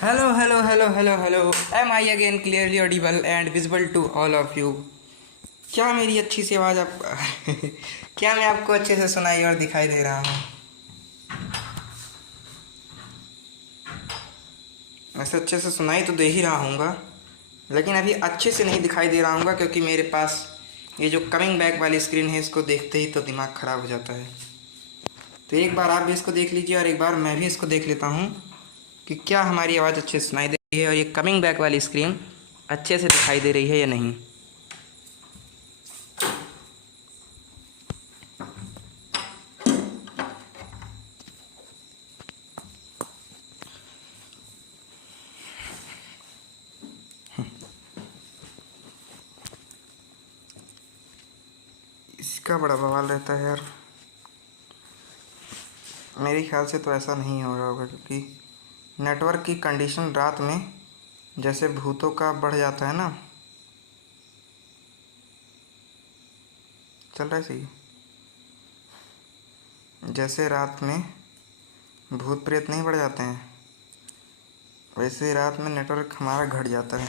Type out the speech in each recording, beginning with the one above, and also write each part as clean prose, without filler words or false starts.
Hello, hello, hello, hello, hello. Am I again clearly audible and visible to all of you? क्या मेरी अच्छी सी आवाज़ आप क्या मैं आपको अच्छे से सुनाई और दिखाई दे रहा हूँ? वैसे अच्छे से सुनाई तो दे ही रहा हूँगा, लेकिन अभी अच्छे से नहीं दिखाई दे रहा हूँगा क्योंकि मेरे पास ये जो कमिंग बैक वाली स्क्रीन है इसको देखते ही तो दिमाग ख़राब हो जाता है। तो एक बार आप भी इसको देख लीजिए और एक बार मैं भी इसको देख लेता हूँ कि क्या हमारी आवाज़ अच्छे से सुनाई दे रही है और ये कमिंग बैक वाली स्क्रीन अच्छे से दिखाई दे रही है या नहीं। इसका बड़ा बवाल रहता है यार। मेरे ख्याल से तो ऐसा नहीं हो रहा होगा क्योंकि नेटवर्क की कंडीशन रात में जैसे भूतों का बढ़ जाता है ना। चल रहा है सही। जैसे रात में भूत प्रेत नहीं बढ़ जाते हैं, वैसे रात में नेटवर्क हमारा घट जाता है।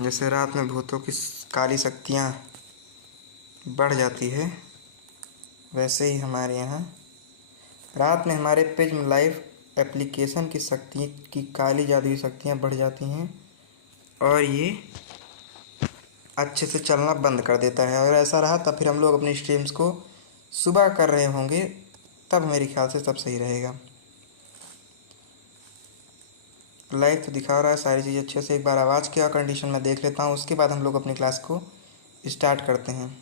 जैसे रात में भूतों की काली शक्तियाँ बढ़ जाती है, वैसे ही हमारे यहाँ रात में हमारे प्रिज्म लाइव एप्लीकेशन की शक्ति की काली जादुई शक्तियाँ बढ़ जाती हैं और ये अच्छे से चलना बंद कर देता है। और ऐसा रहा तब फिर हम लोग अपनी स्ट्रीम्स को सुबह कर रहे होंगे, तब मेरे ख्याल से सब सही रहेगा। लाइव तो दिखा रहा है सारी चीज़ अच्छे से। एक बार आवाज़ क्या कंडीशन में देख लेता हूँ, उसके बाद हम लोग अपनी क्लास को स्टार्ट करते हैं।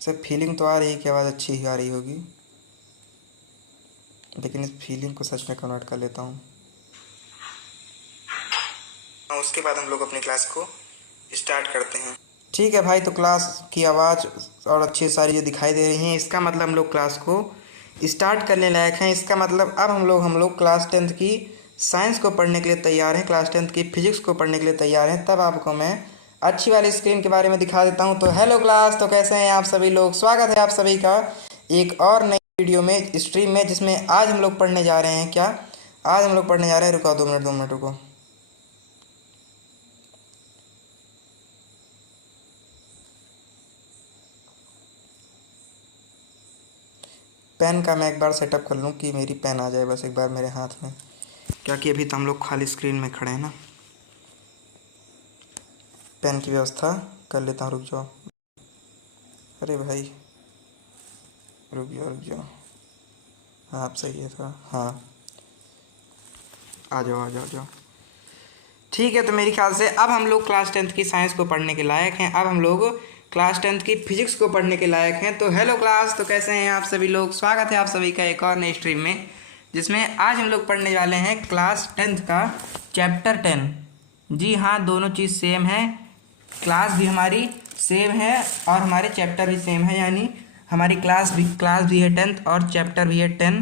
सब फीलिंग तो आ रही है कि आवाज़ अच्छी ही आ रही होगी, लेकिन इस फीलिंग को सच में कन्वर्ट कर लेता हूँ। उसके बाद हम लोग अपनी क्लास को स्टार्ट करते हैं। ठीक है भाई, तो क्लास की आवाज़ और अच्छी सारी ये दिखाई दे रही हैं, इसका मतलब हम लोग क्लास को स्टार्ट करने लायक हैं। इसका मतलब अब हम लोग क्लास 10th की साइंस को पढ़ने के लिए तैयार हैं, क्लास 10th की फिजिक्स को पढ़ने के लिए तैयार हैं। तब आपको मैं अच्छी वाली स्क्रीन के बारे में दिखा देता हूँ। तो हेलो क्लास, तो कैसे हैं आप सभी लोग? स्वागत है आप सभी का एक और नई वीडियो में, स्ट्रीम में, जिसमें आज हम लोग पढ़ने जा रहे हैं। क्या आज हम लोग पढ़ने जा रहे हैं? रुको 2 मिनट रुको। पेन का मैं एक बार सेटअप कर लूँ कि मेरी पेन आ जाए बस एक बार मेरे हाथ में, क्या कि अभी तो हम लोग खाली स्क्रीन में खड़े हैं ना। पेन की व्यवस्था कर लेता हूँ, रुक जाओ। अरे भाई रुक जाओ। हाँ आप सही है थोड़ा, हाँ आ जाओ। ठीक है, तो मेरे ख्याल से अब हम लोग क्लास 10th की साइंस को पढ़ने के लायक हैं। अब हम लोग क्लास 10th की फिजिक्स को पढ़ने के लायक हैं। तो हेलो क्लास, तो कैसे हैं आप सभी लोग? स्वागत है आप सभी का एक और नई स्ट्रीम में, जिसमें आज हम लोग पढ़ने वाले हैं क्लास 10th का चैप्टर 10। जी हाँ, दोनों चीज़ सेम है, क्लास भी हमारी सेम है और हमारे चैप्टर भी सेम है, यानी हमारी क्लास भी है 10th और चैप्टर भी है 10।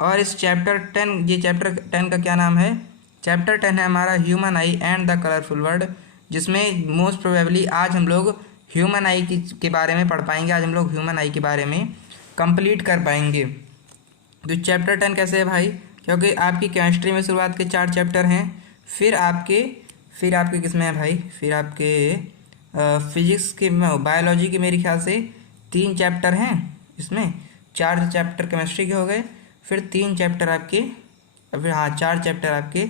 और इस चैप्टर 10, ये चैप्टर 10 का क्या नाम है? चैप्टर 10 है हमारा human I and the colourful world, जिसमें मोस्ट प्रोबेबली आज हम लोग ह्यूमन आई के बारे में पढ़ पाएंगे। आज हम लोग ह्यूमन आई के बारे में कंप्लीट कर पाएंगे। तो चैप्टर 10 कैसे है भाई? क्योंकि आपकी केमिस्ट्री में शुरुआत के 4 चैप्टर हैं, फिर आपके किस में है भाई? फिर आपके फिजिक्स के, बायोलॉजी के मेरे ख्याल से 3 चैप्टर हैं। इसमें 4 चैप्टर केमिस्ट्री के हो गए, फिर 3 चैप्टर आपके, फिर हाँ 4 चैप्टर आपके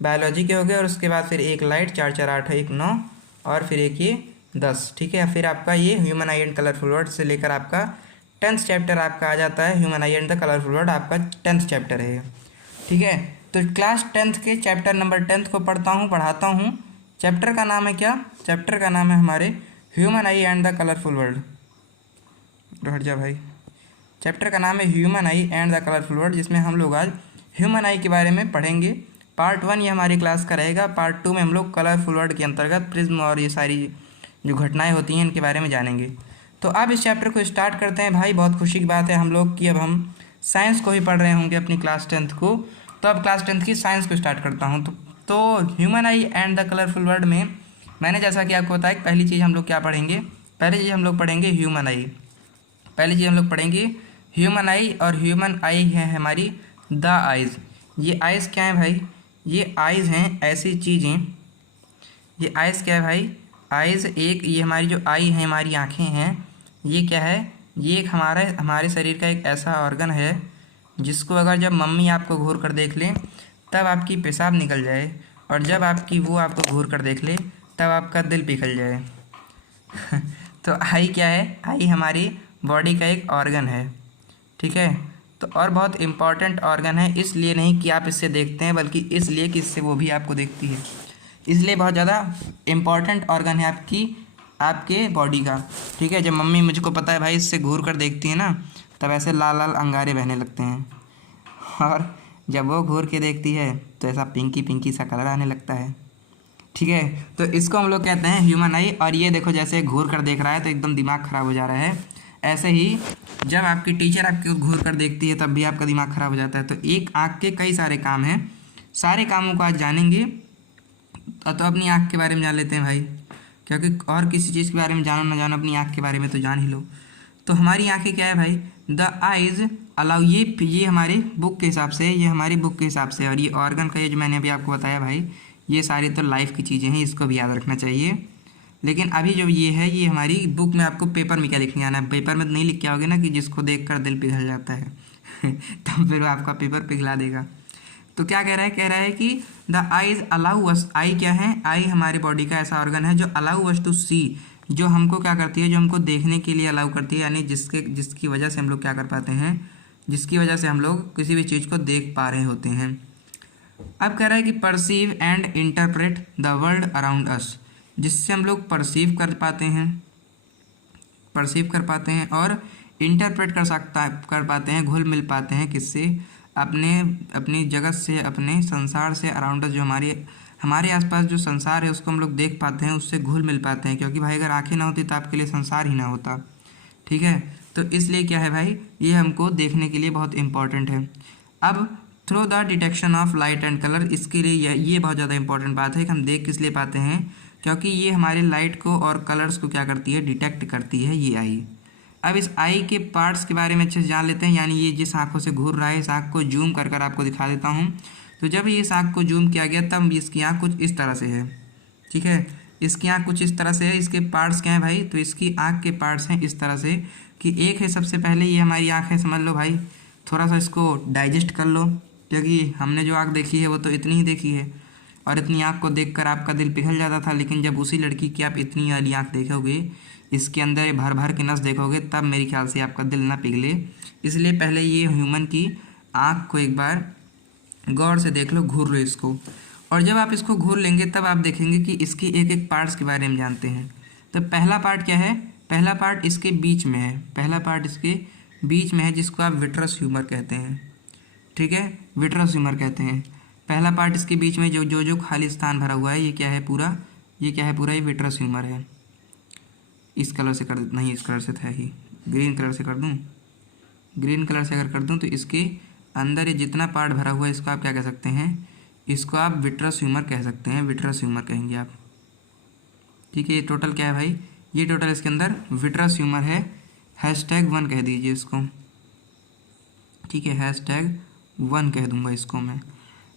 बायोलॉजी के हो गए, और उसके बाद फिर एक लाइट, 4 4 8 1 9, और फिर एक ये 10। ठीक है, फिर आपका ये human I and colourful world से लेकर आपका 10th चैप्टर आपका आ जाता है। Human I and the colourful world आपका 10th चैप्टर है। ठीक है, तो क्लास 10th के चैप्टर नंबर 10th को पढ़ाता हूँ। चैप्टर का नाम है क्या? चैप्टर का नाम है हमारे human I and the colourful world. हट जा भाई। चैप्टर का नाम है human I and the colourful world, जिसमें हम लोग आज ह्यूमन आई के बारे में पढ़ेंगे। पार्ट 1 ये हमारी क्लास का रहेगा। पार्ट 2 में हम लोग कलरफुल वर्ल्ड के अंतर्गत प्रिज्म और ये सारी जो घटनाएं होती हैं इनके बारे में जानेंगे। तो अब इस चैप्टर को स्टार्ट करते हैं भाई। बहुत खुशी की बात है हम लोग कि अब हम साइंस को ही पढ़ रहे होंगे अपनी क्लास 10th को। तो अब क्लास 10th की साइंस को स्टार्ट करता हूँ। तो human I and the colourful world में मैंने जैसा कि आपको बताया, पहली चीज़ हम लोग क्या पढ़ेंगे? पहली चीज़ हम लोग पढ़ेंगे ह्यूमन आई। पहली चीज़ हम लोग पढ़ेंगे ह्यूमन आई, और ह्यूमन आई है हमारी द आइज़। ये आइज़ क्या है भाई? ये आइज़ हैं ऐसी चीज़ें, ये आइज़ क्या है भाई, आइज़ एक, ये हमारी जो आई है, हमारी आँखें हैं, ये क्या है, ये एक हमारे शरीर का एक ऐसा ऑर्गन है जिसको अगर जब मम्मी आपको घूर कर देख ले तब आपकी पेशाब निकल जाए, और जब आपकी वो आपको घूर कर देख ले तब आपका दिल पिघल जाए। तो आई क्या है, आई हमारी बॉडी का एक ऑर्गन है, ठीक है। तो और बहुत इम्पॉर्टेंट ऑर्गन है, इसलिए नहीं कि आप इससे देखते हैं, बल्कि इसलिए कि इससे वो भी आपको देखती है, इसलिए बहुत ज़्यादा इम्पॉर्टेंट ऑर्गन है आपके बॉडी का, ठीक है। जब मम्मी, मुझको पता है भाई, इससे घूर कर देखती है ना तब ऐसे लाल लाल अंगारे बहने लगते हैं, और जब वो घूर के देखती है तो ऐसा पिंकी पिंकी सा कलर आने लगता है, ठीक है। तो इसको हम लोग कहते हैं ह्यूमन आई। और ये देखो जैसे घूर कर देख रहा है तो एकदम दिमाग ख़राब हो जा रहा है, ऐसे ही जब आपकी टीचर आपको घूर कर देखती है तब भी आपका दिमाग ख़राब हो जाता है। तो एक आँख के कई सारे काम हैं, सारे कामों को आज जानेंगे। तो अपनी आँख के बारे में जान लेते हैं भाई, क्योंकि और किसी चीज़ के बारे में जानो ना जानो, अपनी आँख के बारे में तो जान ही लो। तो हमारी आँखें क्या है भाई, द आइज़ अलाउ, ये हमारे बुक के हिसाब से, ये हमारी बुक के हिसाब से, और ये ऑर्गन का ये जो मैंने अभी आपको बताया भाई, ये सारी तो लाइफ की चीज़ें हैं, इसको भी याद रखना चाहिए। लेकिन अभी जो ये है, ये हमारी बुक में, आपको पेपर में क्या लिखने आना है, पेपर में तो नहीं लिख के आओगे ना कि जिसको देख कर दिल पिघल जाता है तब फिर आपका पेपर पिघला देगा। तो क्या कह रहा है कि द आईज अलाउ अस, आई क्या है, आई हमारी बॉडी का ऐसा ऑर्गन है जो अलाउ अस टू सी, जो हमको क्या करती है, जो हमको देखने के लिए अलाउ करती है, यानी जिसकी वजह से हम लोग क्या कर पाते हैं, जिसकी वजह से हम लोग किसी भी चीज़ को देख पा रहे होते हैं। अब कह रहा है कि perceive and interpret the world around us, जिससे हम लोग परसीव कर पाते हैं और इंटरप्रेट कर पाते हैं, घुल मिल पाते हैं, किससे, अपनी जगत से, अपने संसार से, अराउंड अस, जो हमारे आसपास जो संसार है उसको हम लोग देख पाते हैं, उससे घुल मिल पाते हैं। क्योंकि भाई अगर आंखें ना होती तो आपके लिए संसार ही ना होता, ठीक है। तो इसलिए क्या है भाई, ये हमको देखने के लिए बहुत इंपॉर्टेंट है। अब through the detection of light and colour, इसके लिए ये बहुत ज़्यादा इंपॉर्टेंट बात है कि हम देख किस लिए पाते हैं, क्योंकि ये हमारे लाइट को और कलर्स को क्या करती है, डिटेक्ट करती है ये आई। अब इस आई के पार्ट्स के बारे में अच्छे से जान लेते हैं, यानी ये जिस आँखों से घूर रहा है, इस आँख को जूम कर आपको दिखा देता हूँ। तो जब ये इस आँख को जूम किया गया तब इसकी आँख कुछ इस तरह से है, ठीक है। इसकी आँख कुछ इस तरह से है। इसके पार्ट्स क्या हैं भाई, तो इसकी आँख के पार्ट्स हैं इस तरह से कि एक है, सबसे पहले ये हमारी आँख है, समझ लो भाई, थोड़ा सा इसको डाइजेस्ट कर लो, क्योंकि हमने जो आँख देखी है वो तो इतनी ही देखी है, और इतनी आँख को देखकर आपका दिल पिघल जाता था। लेकिन जब उसी लड़की की आप इतनी वाली आँख देखोगे, इसके अंदर भर भर के नस देखोगे, तब मेरे ख्याल से आपका दिल ना पिघले। इसलिए पहले ये ह्यूमन की आँख को एक बार गौर से देख लो, घूर लो इसको, और जब आप इसको घूर लेंगे तब आप देखेंगे कि इसकी एक एक पार्ट्स के बारे में जानते हैं। तो पहला पार्ट क्या है, पहला पार्ट इसके बीच में है, पहला पार्ट इसके बीच में है, जिसको आप विट्रस ह्यूमर कहते हैं, ठीक है, विट्रस ह्यूमर कहते हैं। पहला पार्ट इसके बीच में जो खाली स्थान भरा हुआ है, ये क्या है पूरा, ये विट्रस ह्यूमर है। इस कलर से कर देना, नहीं इस कलर से था ही, ग्रीन कलर से कर दूं, ग्रीन कलर से अगर कर दूं तो इसके अंदर ये जितना पार्ट भरा हुआ है इसको आप क्या कह सकते हैं, इसको आप विट्रस ह्यूमर कह सकते हैं, विट्रस ह्यूमर कहेंगे आप, ठीक है। ये टोटल क्या है भाई, ये टोटल इसके अंदर विट्रस ह्यूमर है। #1 कह दीजिए इसको, ठीक है, #1 कह दूंगा इसको मैं।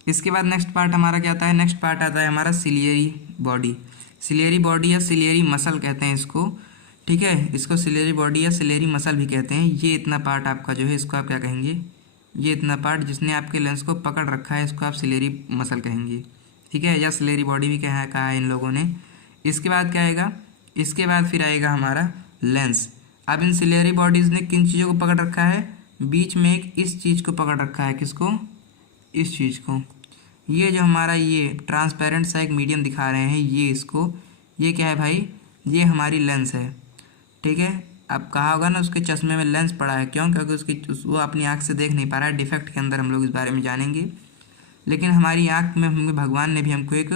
इसके बाद नेक्स्ट पार्ट हमारा क्या आता है, नेक्स्ट पार्ट आता है हमारा सिलियरी बॉडी, सिलियरी बॉडी या सिलियरी मसल कहते हैं इसको, ठीक है। इसको सिलियरी बॉडी या सिलियरी मसल भी कहते हैं। ये इतना पार्ट आपका जो है, इसको आप क्या कहेंगे, ये इतना पार्ट जिसने आपके लेंस को पकड़ रखा है, इसको आप सिलियरी मसल कहेंगे, ठीक है, या सिलियरी बॉडी भी कहा है इन लोगों ने। इसके बाद क्या आएगा, इसके बाद फिर आएगा हमारा लेंस। अब इन सिलियरी बॉडीज़ ने किन चीज़ों को पकड़ रखा है, बीच में एक इस चीज़ को पकड़ रखा है, किसको, इस चीज़ को। ये जो हमारा ये ट्रांसपेरेंट सा एक मीडियम दिखा रहे हैं, ये इसको, ये क्या है भाई, ये हमारी लेंस है, ठीक है। अब कहा होगा ना उसके चश्मे में लेंस पड़ा है, क्यों, क्योंकि वो अपनी आँख से देख नहीं पा रहा है। डिफेक्ट के अंदर हम लोग इस बारे में जानेंगे। लेकिन हमारी आँख में हमें भगवान ने भी हमको एक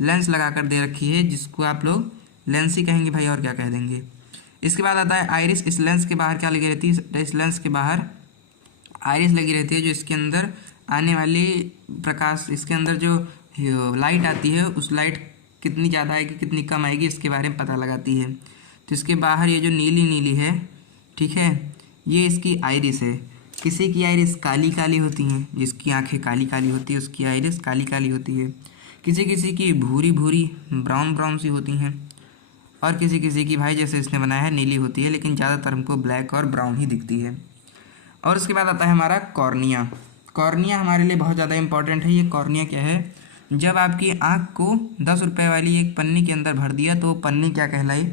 लेंस लगा कर दे रखी है, जिसको आप लोग लेंस ही कहेंगे भाई, और क्या कह देंगे। इसके बाद आता है आइरिस। इस लेंस के बाहर क्या लगी रहती है, इस लेंस के बाहर आइरिस लगी रहती है, जो इसके अंदर आने वाली प्रकाश, इसके अंदर जो लाइट आती है, उस लाइट कितनी ज़्यादा आएगी कितनी कम आएगी इसके बारे में पता लगाती है। तो इसके बाहर ये जो नीली नीली है, ठीक है, ये इसकी आइरिस है। किसी की आइरिस काली काली होती हैं, जिसकी आंखें काली काली होती है उसकी आइरिस काली काली होती है। किसी किसी की भूरी भूरी ब्राउन ब्राउन सी होती हैं, और किसी किसी की भाई जैसे इसने बनाया है नीली होती है, लेकिन ज़्यादातर हमको ब्लैक और ब्राउन ही दिखती है। और उसके बाद आता है हमारा कॉर्निया। कॉर्निया हमारे लिए बहुत ज़्यादा इंपॉर्टेंट है। ये कॉर्निया क्या है? जब आपकी आँख को 10 रुपये वाली एक पन्नी के अंदर भर दिया तो वो पन्नी क्या कहलाई?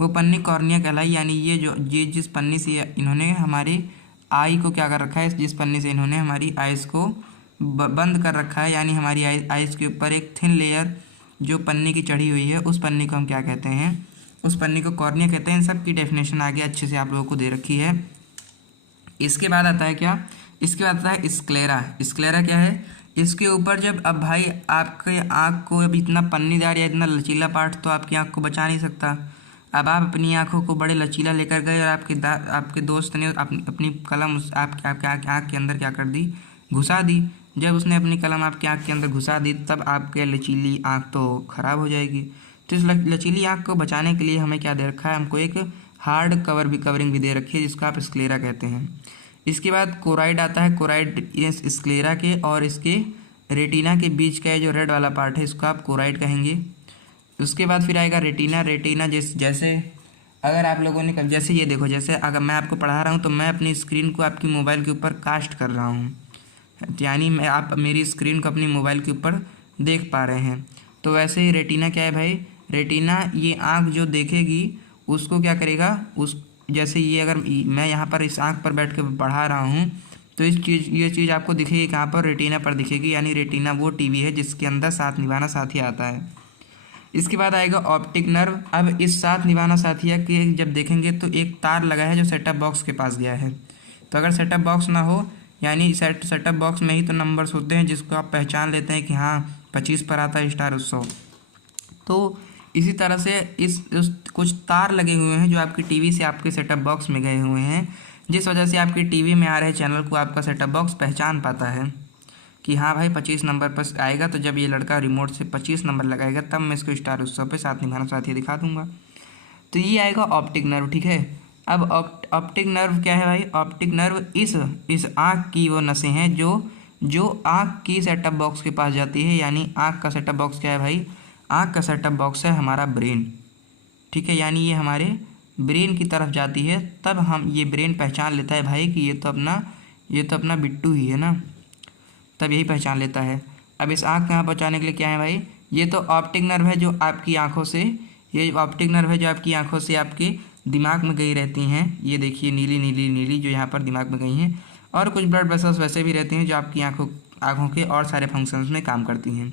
वो पन्नी कॉर्निया कहलाई। यानी ये जिस पन्नी से इन्होंने हमारी आई को क्या कर रखा है, जिस पन्नी से इन्होंने हमारी आइज़ को बंद कर रखा है, यानी हमारी आइज़ के ऊपर एक थिन लेयर जो पन्नी की चढ़ी हुई है, उस पन्नी को हम क्या कहते हैं? उस पन्नी को कॉर्निया कहते हैं। इन सब की डेफिनेशन आगे अच्छे से आप लोगों को दे रखी है। इसके बाद आता है क्या? इसके बाद आता है स्क्लेरा। स्क्लेरा क्या है? इसके ऊपर जब अब भाई आपके आँख को अब इतना पन्नीदार या इतना लचीला पार्ट तो आपकी आँख को बचा नहीं सकता। अब आप अपनी आँखों को बड़े लचीला लेकर गए और आपके दोस्त ने अपनी कलम आपके आँख के अंदर क्या कर दी? घुसा दी। जब उसने अपनी कलम आपकी आँख के अंदर घुसा दी तब आपके लचीली आँख तो ख़राब हो जाएगी। तो इस लचीली आँख को बचाने के लिए हमें क्या दे रखा है? हमको एक हार्ड कवरिंग भी दे रखी है, जिसको आप स्क्लेरा कहते हैं। इसके बाद कोराइड आता है। कोराइड इस स्क्लेरा के और इसके रेटिना के बीच का जो रेड वाला पार्ट है, इसको आप कोराइड कहेंगे। उसके बाद फिर आएगा रेटिना। रेटिना जैसे अगर आप लोगों ने जैसे ये देखो, जैसे अगर मैं आपको पढ़ा रहा हूँ तो मैं अपनी स्क्रीन को आपकी मोबाइल के ऊपर कास्ट कर रहा हूँ, यानी आप मेरी स्क्रीन को अपनी मोबाइल के ऊपर देख पा रहे हैं। तो वैसे ही रेटिना क्या है भाई? रेटिना ये आँख जो देखेगी उसको क्या करेगा? उस जैसे ये अगर मैं यहाँ पर इस आँख पर बैठ के पढ़ा रहा हूँ तो ये चीज़ आपको दिखेगी कहाँ पर? रेटिना पर दिखेगी। यानी रेटिना वो टीवी है जिसके अंदर साथ निभाना साथिया आता है। इसके बाद आएगा ऑप्टिक नर्व। अब इस साथ निभाना साथिया के जब देखेंगे तो एक तार लगा है जो सेटअप बॉक्स के पास गया है। तो अगर सेटअप बॉक्स ना हो, यानी सेटअप बॉक्स में ही तो नंबर्स होते हैं जिसको आप पहचान लेते हैं कि हाँ 25 पर आता है स्टार उत्सव। तो इसी तरह से कुछ तार लगे हुए हैं जो आपकी टीवी से आपके सेटअप बॉक्स में गए हुए हैं, जिस वजह से आपकी टीवी में आ रहे चैनल को आपका सेटअप बॉक्स पहचान पाता है कि हाँ भाई 25 नंबर पर आएगा। तो जब ये लड़का रिमोट से 25 नंबर लगाएगा तब मैं इसको स्टार उत्सव पे साथ निभाना साथिया दिखा दूंगा। तो ये आएगा ऑप्टिक नर्व, ठीक है। अब ऑप्टिक नर्व क्या है भाई? ऑप्टिक नर्व इस आँख की वो नसें हैं जो आँख की सेटअप बॉक्स के पास जाती है। यानी आँख का सेटअप बॉक्स क्या है भाई? आँख का सेटअप बॉक्स है हमारा ब्रेन, ठीक है। यानी ये हमारे ब्रेन की तरफ जाती है, तब हम ये ब्रेन पहचान लेता है भाई कि ये तो अपना बिट्टू ही है ना, तब यही पहचान लेता है। अब इस आँख कहाँ पहुँचाने के लिए क्या है भाई? ये तो ऑप्टिक नर्व है जो आपकी आँखों से आपके दिमाग में गई रहती हैं। ये देखिए नीली नीली नीली जो यहाँ पर दिमाग में गई हैं, और कुछ ब्लड वेसल्स वैसे भी रहती हैं जो आपकी आँखों के और सारे फंक्शंस में काम करती हैं।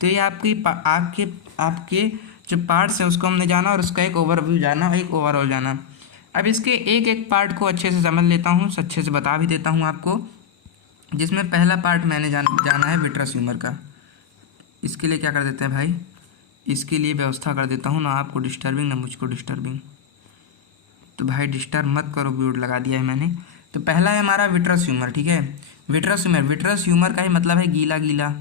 तो ये आपके जो पार्ट्स हैं उसको हमने जाना और उसका एक ओवरव्यू जाना, एक ओवरऑल जाना। अब इसके एक एक पार्ट को अच्छे से समझ लेता हूँ, अच्छे से बता भी देता हूँ आपको। जिसमें पहला पार्ट मैंने जाना है विट्रस ह्यूमर का। इसके लिए क्या कर देते हैं भाई? इसके लिए व्यवस्था कर देता हूँ, ना आपको डिस्टर्बिंग ना मुझको डिस्टर्बिंग। तो भाई डिस्टर्ब मत करो, म्यूट लगा दिया है मैंने। तो पहला है हमारा विट्रस ह्यूमर, ठीक है। विट्रस ह्यूमर का ही मतलब है गीला गीला।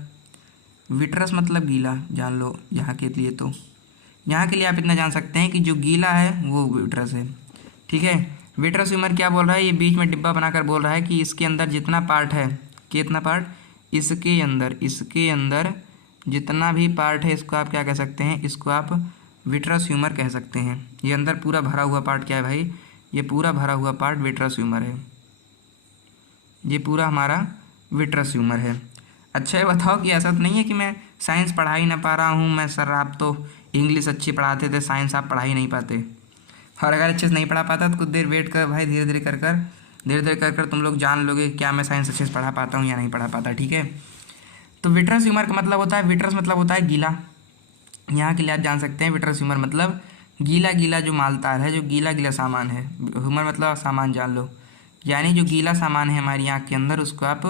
विट्रस मतलब गीला, जान लो यहाँ के लिए। तो यहाँ के लिए आप इतना जान सकते हैं कि जो गीला है वो विट्रस है, ठीक है। विट्रस ह्यूमर क्या बोल रहा है? ये बीच में डिब्बा बनाकर बोल रहा है कि इसके अंदर जितना पार्ट है, कितना पार्ट, इसके अंदर जितना भी पार्ट है इसको आप क्या कह सकते हैं? इसको आप विट्रस ह्यूमर कह सकते हैं। ये अंदर पूरा भरा हुआ पार्ट क्या है भाई? ये पूरा भरा हुआ पार्ट विट्रस ह्यूमर है। ये पूरा हमारा विट्रस ह्यूमर है। अच्छा ये बताओ कि ऐसा तो नहीं है कि मैं साइंस पढ़ा ही ना पा रहा हूँ। मैं सर आप तो इंग्लिश अच्छी पढ़ाते थे, साइंस आप पढ़ा ही नहीं पाते। और अगर अच्छे से नहीं पढ़ा पाता तो कुछ देर वेट कर भाई, धीरे धीरे कर तुम लोग जान लोगे क्या मैं साइंस अच्छे से पढ़ा पाता हूँ या नहीं पढ़ा पाता, ठीक है। तो विट्रस ह्यूमर का मतलब होता है, विट्रस मतलब होता है गीला। यहाँ के लिए आप जान सकते हैं विट्रस ह्यूमर मतलब गीला गीला जो मालतार है, जो गीला गीला सामान है। ह्यूमर मतलब सामान जान लो, यानी जो गीला सामान है हमारी आँख के अंदर उसको आप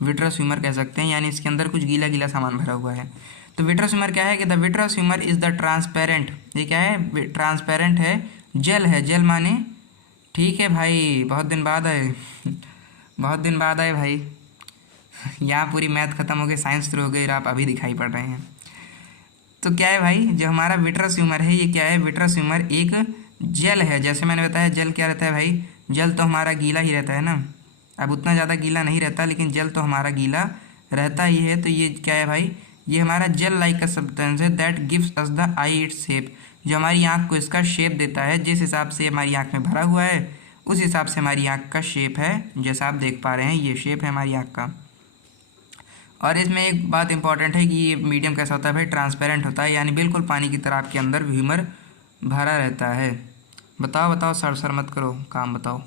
विट्रस ह्यूमर कह सकते हैं। यानी इसके अंदर कुछ गीला गीला सामान भरा हुआ है। तो विट्रस ह्यूमर क्या है कि the vitreous humour is the transparent. ये क्या है? ट्रांसपेरेंट है, जेल है। जेल माने ठीक है भाई, बहुत दिन बाद आए भाई। यहाँ पूरी मैथ खत्म हो गई, साइंस शुरू हो गई और आप अभी दिखाई पड़ रहे हैं। तो क्या है भाई, जो हमारा विट्रस ह्यूमर है ये क्या है? विट्रस ह्यूमर एक जेल है। जैसे मैंने बताया जेल क्या रहता है भाई? जेल तो हमारा गीला ही रहता है ना, अब उतना ज़्यादा गीला नहीं रहता, लेकिन जल तो हमारा गीला रहता ही है। तो ये क्या है भाई, ये हमारा जेल लाइक का सब्सटेंस है that gives us the I its shape, जो हमारी आँख को इसका शेप देता है। जिस हिसाब से हमारी आँख में भरा हुआ है उस हिसाब से हमारी आँख का शेप है, जैसा आप देख पा रहे हैं ये शेप है हमारी आँख का। और इसमें एक बात इंपॉर्टेंट है कि ये मीडियम कैसा होता है भाई, ट्रांसपेरेंट होता है, यानी बिल्कुल पानी की तरह आपके अंदर ह्यूमर भरा रहता है। बताओ बताओ, सर मत करो, काम बताओ,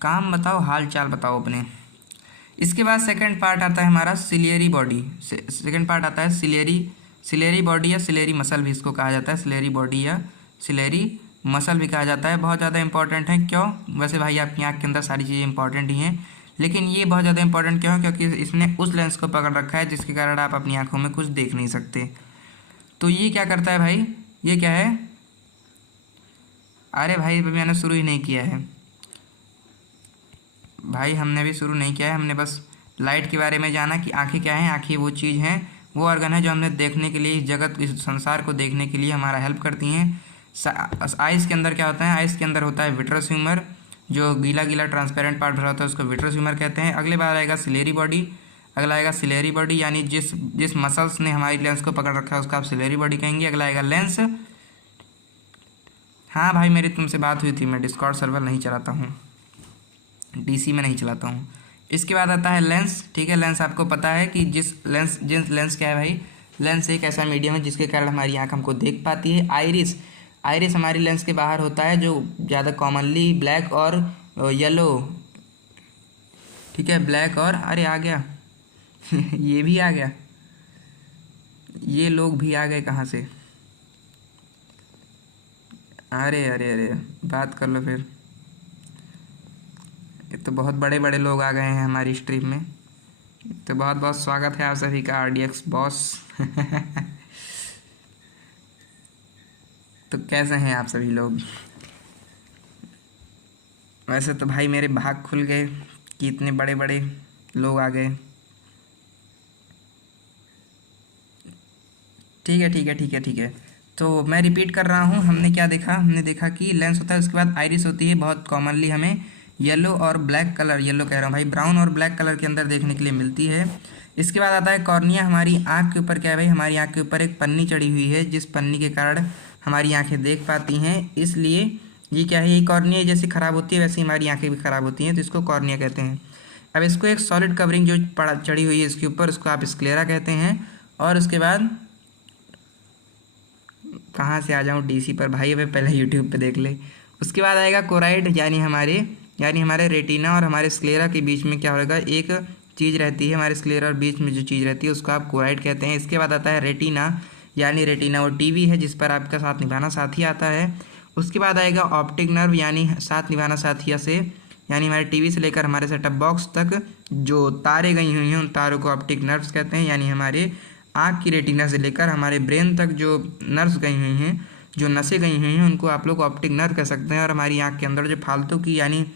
काम बताओ, हाल चाल बताओ अपने। इसके बाद सेकंड पार्ट आता है हमारा सिलियरी बॉडी। सेकंड पार्ट आता है सिलेरी बॉडी या सिलेरी मसल भी इसको कहा जाता है, सिलेरी बॉडी या सिलेरी मसल भी कहा जाता है। बहुत ज़्यादा इंपॉर्टेंट है, क्यों? वैसे भाई आपकी आँख के अंदर सारी चीज़ें इंपॉर्टेंट ही हैं, लेकिन ये बहुत ज़्यादा इंपॉर्टेंट क्यों है? क्योंकि इसने उस लेंस को पकड़ रखा है जिसके कारण आप अपनी आँखों में कुछ देख नहीं सकते। तो ये क्या करता है भाई, ये क्या है? अरे भाई अभी मैंने शुरू ही नहीं किया है भाई, हमने भी शुरू नहीं किया है, हमने बस लाइट के बारे में जाना कि आंखें क्या हैं। आंखें वो चीज़ हैं, वो ऑर्गन है जो हमने देखने के लिए, इस जगत, इस संसार को देखने के लिए हमारा हेल्प करती हैं। आइस के अंदर क्या होता है? आइस के अंदर होता है विट्रस ह्यूमर, जो गीला गीला ट्रांसपेरेंट पार्ट भरा होता है उसको विट्रस ह्यूमर कहते हैं। अगले बार आएगा सिलेरी बॉडी, अगला आएगा सिलेरी बॉडी, यानी जिस मसल्स ने हमारी लेंस को पकड़ रखा है उसका आप सिलेरी बॉडी कहेंगे। अगला आएगा लेंस। हाँ भाई मेरी तुमसे बात हुई थी, मैं डिस्कॉर्ड सर्वर नहीं चलाता हूँ, डीसी में नहीं चलाता हूँ। इसके बाद आता है लेंस। ठीक है, लेंस आपको पता है कि जिस लेंस क्या है भाई, लेंस एक ऐसा मीडियम है जिसके कारण हमारी आँख हमको देख पाती है। आइरिस हमारी लेंस के बाहर होता है, जो ज़्यादा कॉमनली ब्लैक और येलो, ठीक है, ब्लैक और, अरे आ गया ये भी आ गया, ये लोग भी आ गए कहाँ से? अरे अरे अरे बात कर लो फिर, ये तो बहुत बड़े बड़े लोग आ गए हैं हमारी स्ट्रीम में। तो बहुत बहुत स्वागत है आप सभी का, RDX बॉस तो कैसे हैं आप सभी लोग? वैसे तो भाई मेरे भाग खुल गए कि इतने बड़े बड़े लोग आ गए। ठीक है ठीक है ठीक है ठीक है, तो मैं रिपीट कर रहा हूँ। हमने क्या देखा? हमने देखा कि लेंस होता है, उसके बाद आइरिस होती है, बहुत कॉमनली हमें येलो और ब्लैक कलर, येलो कह रहा हूँ भाई, ब्राउन और ब्लैक कलर के अंदर देखने के लिए मिलती है। इसके बाद आता है कॉर्निया। हमारी आँख के ऊपर क्या है भाई, हमारी आँख के ऊपर एक पन्नी चढ़ी हुई है, जिस पन्नी के कारण हमारी आँखें देख पाती हैं। इसलिए ये क्या है, ये कॉर्निया जैसे ख़राब होती है वैसे हमारी आँखें भी ख़राब होती हैं, तो इसको कॉर्निया कहते हैं। अब इसको एक सॉलिड कवरिंग जो चढ़ी हुई है इसके ऊपर, उसको आप स्क्लेरा कहते हैं। और उसके बाद कहाँ से आ जाऊँ डीसी पर भाई, अबे पहले यूट्यूब पे देख ले। उसके बाद आएगा कोराइड, यानी हमारे रेटिना और हमारे स्क्लेरा के बीच में क्या होगा, एक चीज़ रहती है, हमारे स्क्लेरा और बीच में जो चीज़ रहती है उसको आप कोराइड कहते हैं। इसके बाद आता है रेटिना, यानी रेटिना वो टीवी है जिस पर आपका साथ निभाना साथी आता है। उसके बाद आएगा ऑप्टिक नर्व, यानी साथ निभाना साथिया से, यानी हमारे टीवी से लेकर हमारे सेटअप बॉक्स तक जो तारें गई हुई हैं उन तारों को ऑप्टिक नर्व्स कहते हैं। यानी हमारे आँख की रेटिना से लेकर हमारे ब्रेन तक जो नर्व्स गई हुई हैं, जो नसें गई हुई हैं, उनको आप लोग ऑप्टिक नर्व कह सकते हैं। और हमारी आँख के अंदर जो फालतू की, यानी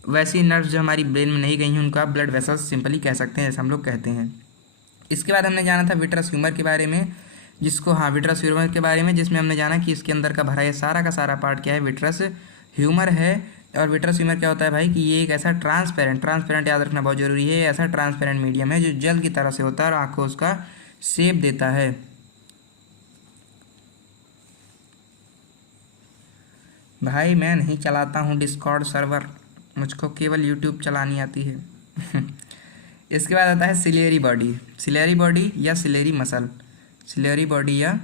वैसी नर्व्स जो हमारी ब्रेन में नहीं गई हैं, उनको आप ब्लड वेसल्स सिंपली कह सकते हैं, जैसे हम लोग कहते हैं। इसके बाद हमने जाना था विट्रस ह्यूमर के बारे में, विट्रस ह्यूमर के बारे में, जिसमें हमने जाना कि इसके अंदर का भरा ये सारा का सारा पार्ट क्या है, विट्रस ह्यूमर है। और विट्रस ह्यूमर क्या होता है भाई कि ये एक ऐसा ट्रांसपेरेंट याद रखना बहुत ज़रूरी है, ऐसा ट्रांसपेरेंट मीडियम है जो जल की तरह से होता है और आँख को उसका शेप देता है। भाई मैं नहीं चलाता हूँ डिस्कॉर्ड सर्वर, मुझको केवल यूट्यूब चलानी आती है इसके बाद आता है सिलेरी बॉडी या सिलेरी मसल। सिलेरी बॉडी या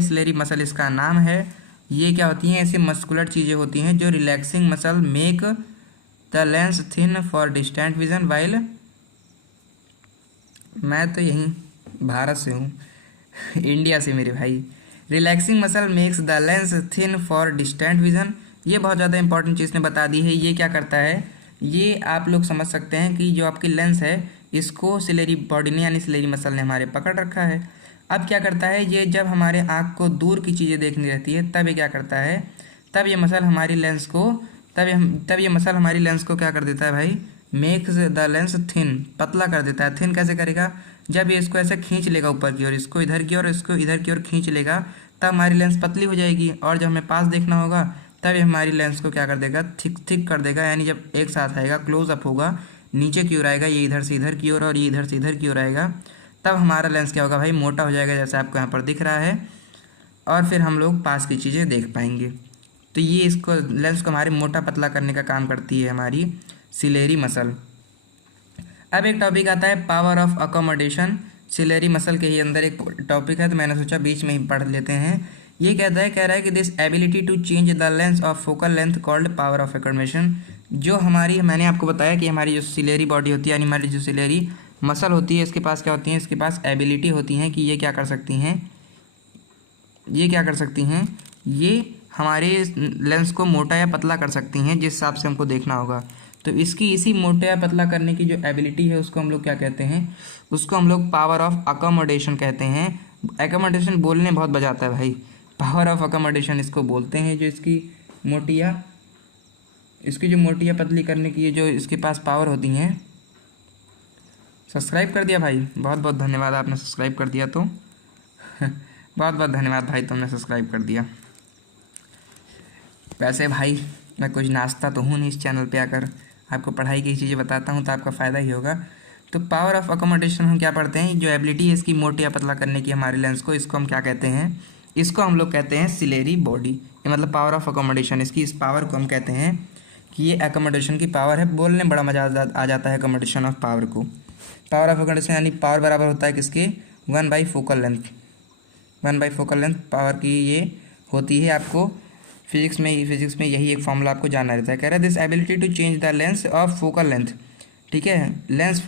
सिलेरी मसल इसका नाम है। ये क्या होती हैं, ऐसे मस्कुलर चीज़ें होती हैं जो relaxing muscle make the lens thin for distant vision while, मैं तो यहीं भारत से हूँ इंडिया से मेरे भाई। Relaxing muscle makes the lens thin for distant vision, ये बहुत ज़्यादा इंपॉर्टेंट चीज़ ने बता दी है। ये क्या करता है, ये आप लोग समझ सकते हैं कि जो आपकी लेंस है इसको सिलेरी बॉडी ने, यानी सिलेरी मसल ने हमारे पकड़ रखा है। अब क्या करता है, ये जब हमारे आँख को दूर की चीज़ें देखनी रहती है तब ये क्या करता है, तब ये मसल हमारी लेंस को क्या कर देता है भाई, मेक्स द लेंस थिन, पतला कर देता है। थिन कैसे करेगा, जब ये इसको ऐसे खींच लेगा ऊपर की ओर, इसको इधर की ओर, इसको इधर की ओर खींच लेगा, तब हमारी लेंस पतली हो जाएगी। और जब हमें पास देखना होगा तब ये हमारी लेंस को क्या कर देगा, थिक कर देगा। यानी जब एक साथ आएगा, क्लोजअप होगा, नीचे की ओर आएगा, ये इधर से इधर की ओर और ये इधर से इधर की ओर आएगा, तब हमारा लेंस क्या होगा भाई, मोटा हो जाएगा, जैसे आपको यहाँ पर दिख रहा है। और फिर हम लोग पास की चीज़ें देख पाएंगे। तो ये इसको लेंस को हमारे मोटा पतला करने का काम करती है हमारी सिलेरी मसल। अब एक टॉपिक आता है power of accommodation. Ciliary muscle के ही अंदर एक टॉपिक है, तो मैंने सोचा बीच में ही पढ़ लेते हैं। ये कह रहा है कि this ability to change the lens of focal length called power of accommodation. जो हमारी, मैंने आपको बताया कि हमारी जो सिलेरी बॉडी होती है, यानी हमारी जो सिलेरी मसल होती है, इसके पास क्या होती है, इसके पास एबिलिटी होती है कि ये क्या कर सकती हैं, ये हमारे लेंस को मोटा या पतला कर सकती हैं, जिस हिसाब से हमको देखना होगा। तो इसकी इसी मोटे या पतला करने की जो एबिलिटी है उसको हम लोग क्या कहते हैं, उसको हम लोग पावर ऑफ अकोमोडेशन कहते हैं। एकोमोडेशन बोलने बहुत बजाता है भाई, पावर ऑफ अकोमोडेशन इसको बोलते हैं। जो इसकी मोटी या पतली करने की जो इसके पास पावर होती हैं। सब्सक्राइब कर दिया भाई, बहुत बहुत धन्यवाद, आपने सब्सक्राइब कर दिया तो बहुत बहुत धन्यवाद भाई, तुमने सब्सक्राइब कर दिया। वैसे भाई मैं कुछ नाश्ता तो हूँ नहीं इस चैनल पे आकर, आपको पढ़ाई की चीज़ें बताता हूँ तो आपका फ़ायदा ही होगा। तो पावर ऑफ अकोमोडेशन हम क्या पढ़ते हैं, जो एबिलिटी है इसकी मोटी या पतला करने की हमारे लेंस को, इसको हम क्या कहते हैं, इसको हम लोग कहते हैं सिलेरी बॉडी। ये मतलब पावर ऑफ अकोमोडेशन, इसकी इस पावर को हम कहते हैं कि ये अकोमोडेशन की पावर है। बोलने में बड़ा मजा आ जाता है अकोमोडेशन ऑफ पावर को। पावर ऑफ अकोमोडेशन यानी पावर बराबर होता है किसके, 1/4 फोकल लेंथ पावर की ये होती है। आपको फिजिक्स में यही एक फॉर्मूला आपको जानना रहता है। कह रहा है this ability to change the lens of focal length, ठीक है, लेंस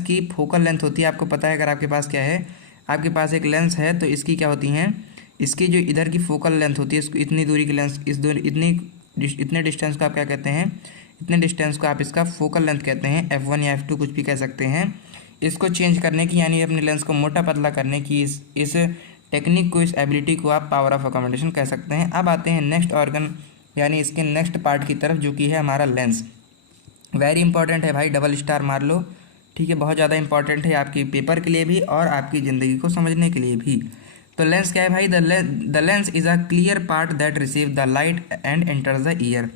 की फोकल लेंथ होती है। आपको पता है, अगर आपके पास क्या है, आपके पास एक लेंस है तो इसकी क्या होती हैं, इसकी जो इधर की फोकल लेंथ होती है, इसको इतनी दूरी की लेंस, इतने डिस्टेंस को आप क्या कहते हैं, इतने डिस्टेंस को आप इसका फोकल लेंथ कहते हैं, F1 या F2 कुछ भी कह सकते हैं। इसको चेंज करने की, यानी अपने लेंस को मोटा पतला करने की इस टेक्निक को, इस एबिलिटी को आप पावर ऑफ अकोमोडेशन कह सकते हैं। अब आते हैं नेक्स्ट ऑर्गन, यानी इसके नेक्स्ट पार्ट की तरफ, जो कि है हमारा लेंस। वेरी इंपॉर्टेंट है भाई, डबल स्टार मार लो, ठीक है, बहुत ज़्यादा इंपॉर्टेंट है आपकी पेपर के लिए भी और आपकी ज़िंदगी को समझने के लिए भी। तो लेंस क्या है भाई, the lens is a clear part that receive the light and enters the year.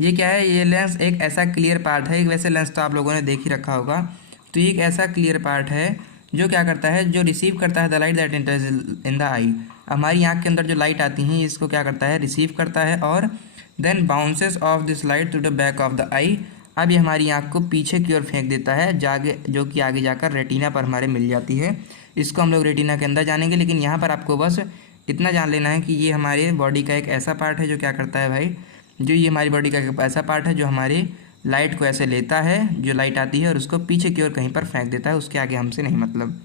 ये क्या है, ये लेंस एक ऐसा क्लियर पार्ट है, वैसे लेंस तो आप लोगों ने देख ही रखा होगा। तो ये एक ऐसा क्लियर पार्ट है जो क्या करता है, जो रिसीव करता है the light that enters in the eye. हमारी आँख के अंदर जो लाइट आती हैं इसको क्या करता है, रिसीव करता है, और then bounces off this light to the back of the eye. अब ये हमारी आँख को पीछे की ओर फेंक देता है, जो कि आगे जाकर रेटिना पर हमारे मिल जाती है। इसको हम लोग रेटिना के अंदर जानेंगे, लेकिन यहाँ पर आपको बस इतना जान लेना है कि ये हमारे बॉडी का एक ऐसा पार्ट है जो क्या करता है भाई, जो ये हमारी बॉडी का एक ऐसा पार्ट है जो हमारी लाइट को ऐसे लेता है, जो लाइट आती है, और उसको पीछे की ओर कहीं पर फेंक देता है, उसके आगे हमसे नहीं मतलब,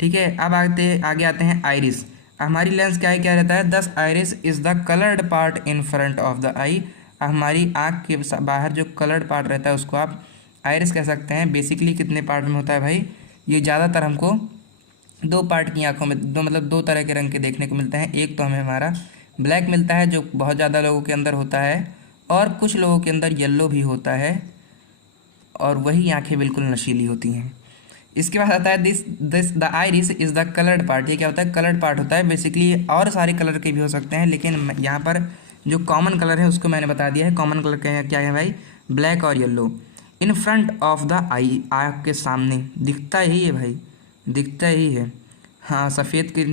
ठीक है। अब आगे आते हैं आइरिस। हमारी लेंस क्या रहता है, thus iris is the coloured part in front of the eye. हमारी आँख के बाहर जो कलर्ड पार्ट रहता है उसको आप आइरिस कह सकते हैं। बेसिकली कितने पार्ट में होता है भाई, ये ज़्यादातर हमको दो पार्ट की आँखों में, दो तरह के रंग के देखने को मिलते हैं। एक तो हमें हमारा ब्लैक मिलता है, जो बहुत ज़्यादा लोगों के अंदर होता है, और कुछ लोगों के अंदर येलो भी होता है, और वही आँखें बिल्कुल नशीली होती हैं। इसके बाद आता है this the iris is the coloured part. ये क्या होता है, कलर्ड पार्ट होता है। बेसिकली और सारे कलर के भी हो सकते हैं, लेकिन यहाँ पर जो कॉमन कलर है उसको मैंने बता दिया है। कॉमन कलर क्या है भाई, ब्लैक और yellow. In front of the eye, आँख के सामने दिखता ही है भाई, दिखता ही है। हाँ, सफ़ेद के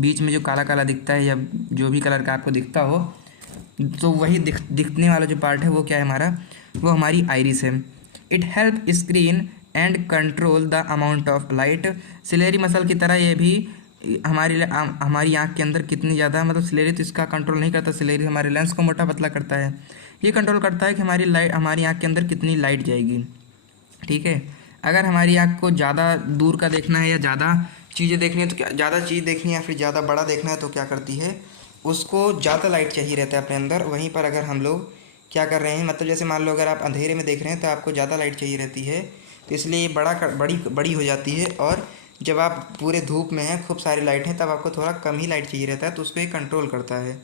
बीच में जो काला काला दिखता है, या जो भी कलर का आपको दिखता हो, तो वही दिखने वाला जो पार्ट है वो क्या है हमारा, वो हमारी आइरिस है। It help screen and control the amount of light. Ciliary muscle की तरह ये भी हमारी आँख के अंदर कितनी ज़्यादा, मतलब सिलेरी तो इसका कंट्रोल नहीं करता, सिलेरी हमारे लेंस को मोटा पतला करता है। ये कंट्रोल करता है कि हमारी आँख के अंदर कितनी लाइट जाएगी, ठीक है। अगर हमारी आँख को ज़्यादा दूर का देखना है, या ज़्यादा चीज़ें देखनी है, तो क्या ज़्यादा चीज़ देखनी है या फिर ज़्यादा बड़ा देखना है, तो क्या करती है, उसको ज़्यादा लाइट चाहिए रहता है अपने अंदर। वहीं पर अगर हम लोग क्या कर रहे हैं, मतलब जैसे मान लो अगर आप अंधेरे में देख रहे हैं तो आपको ज़्यादा लाइट चाहिए रहती है, तो इसलिए बड़ी हो जाती है। और जब आप पूरे धूप में हैं, खूब सारी लाइट है, तब आपको थोड़ा कम ही लाइट चाहिए रहता है, तो उसको ये कंट्रोल करता है।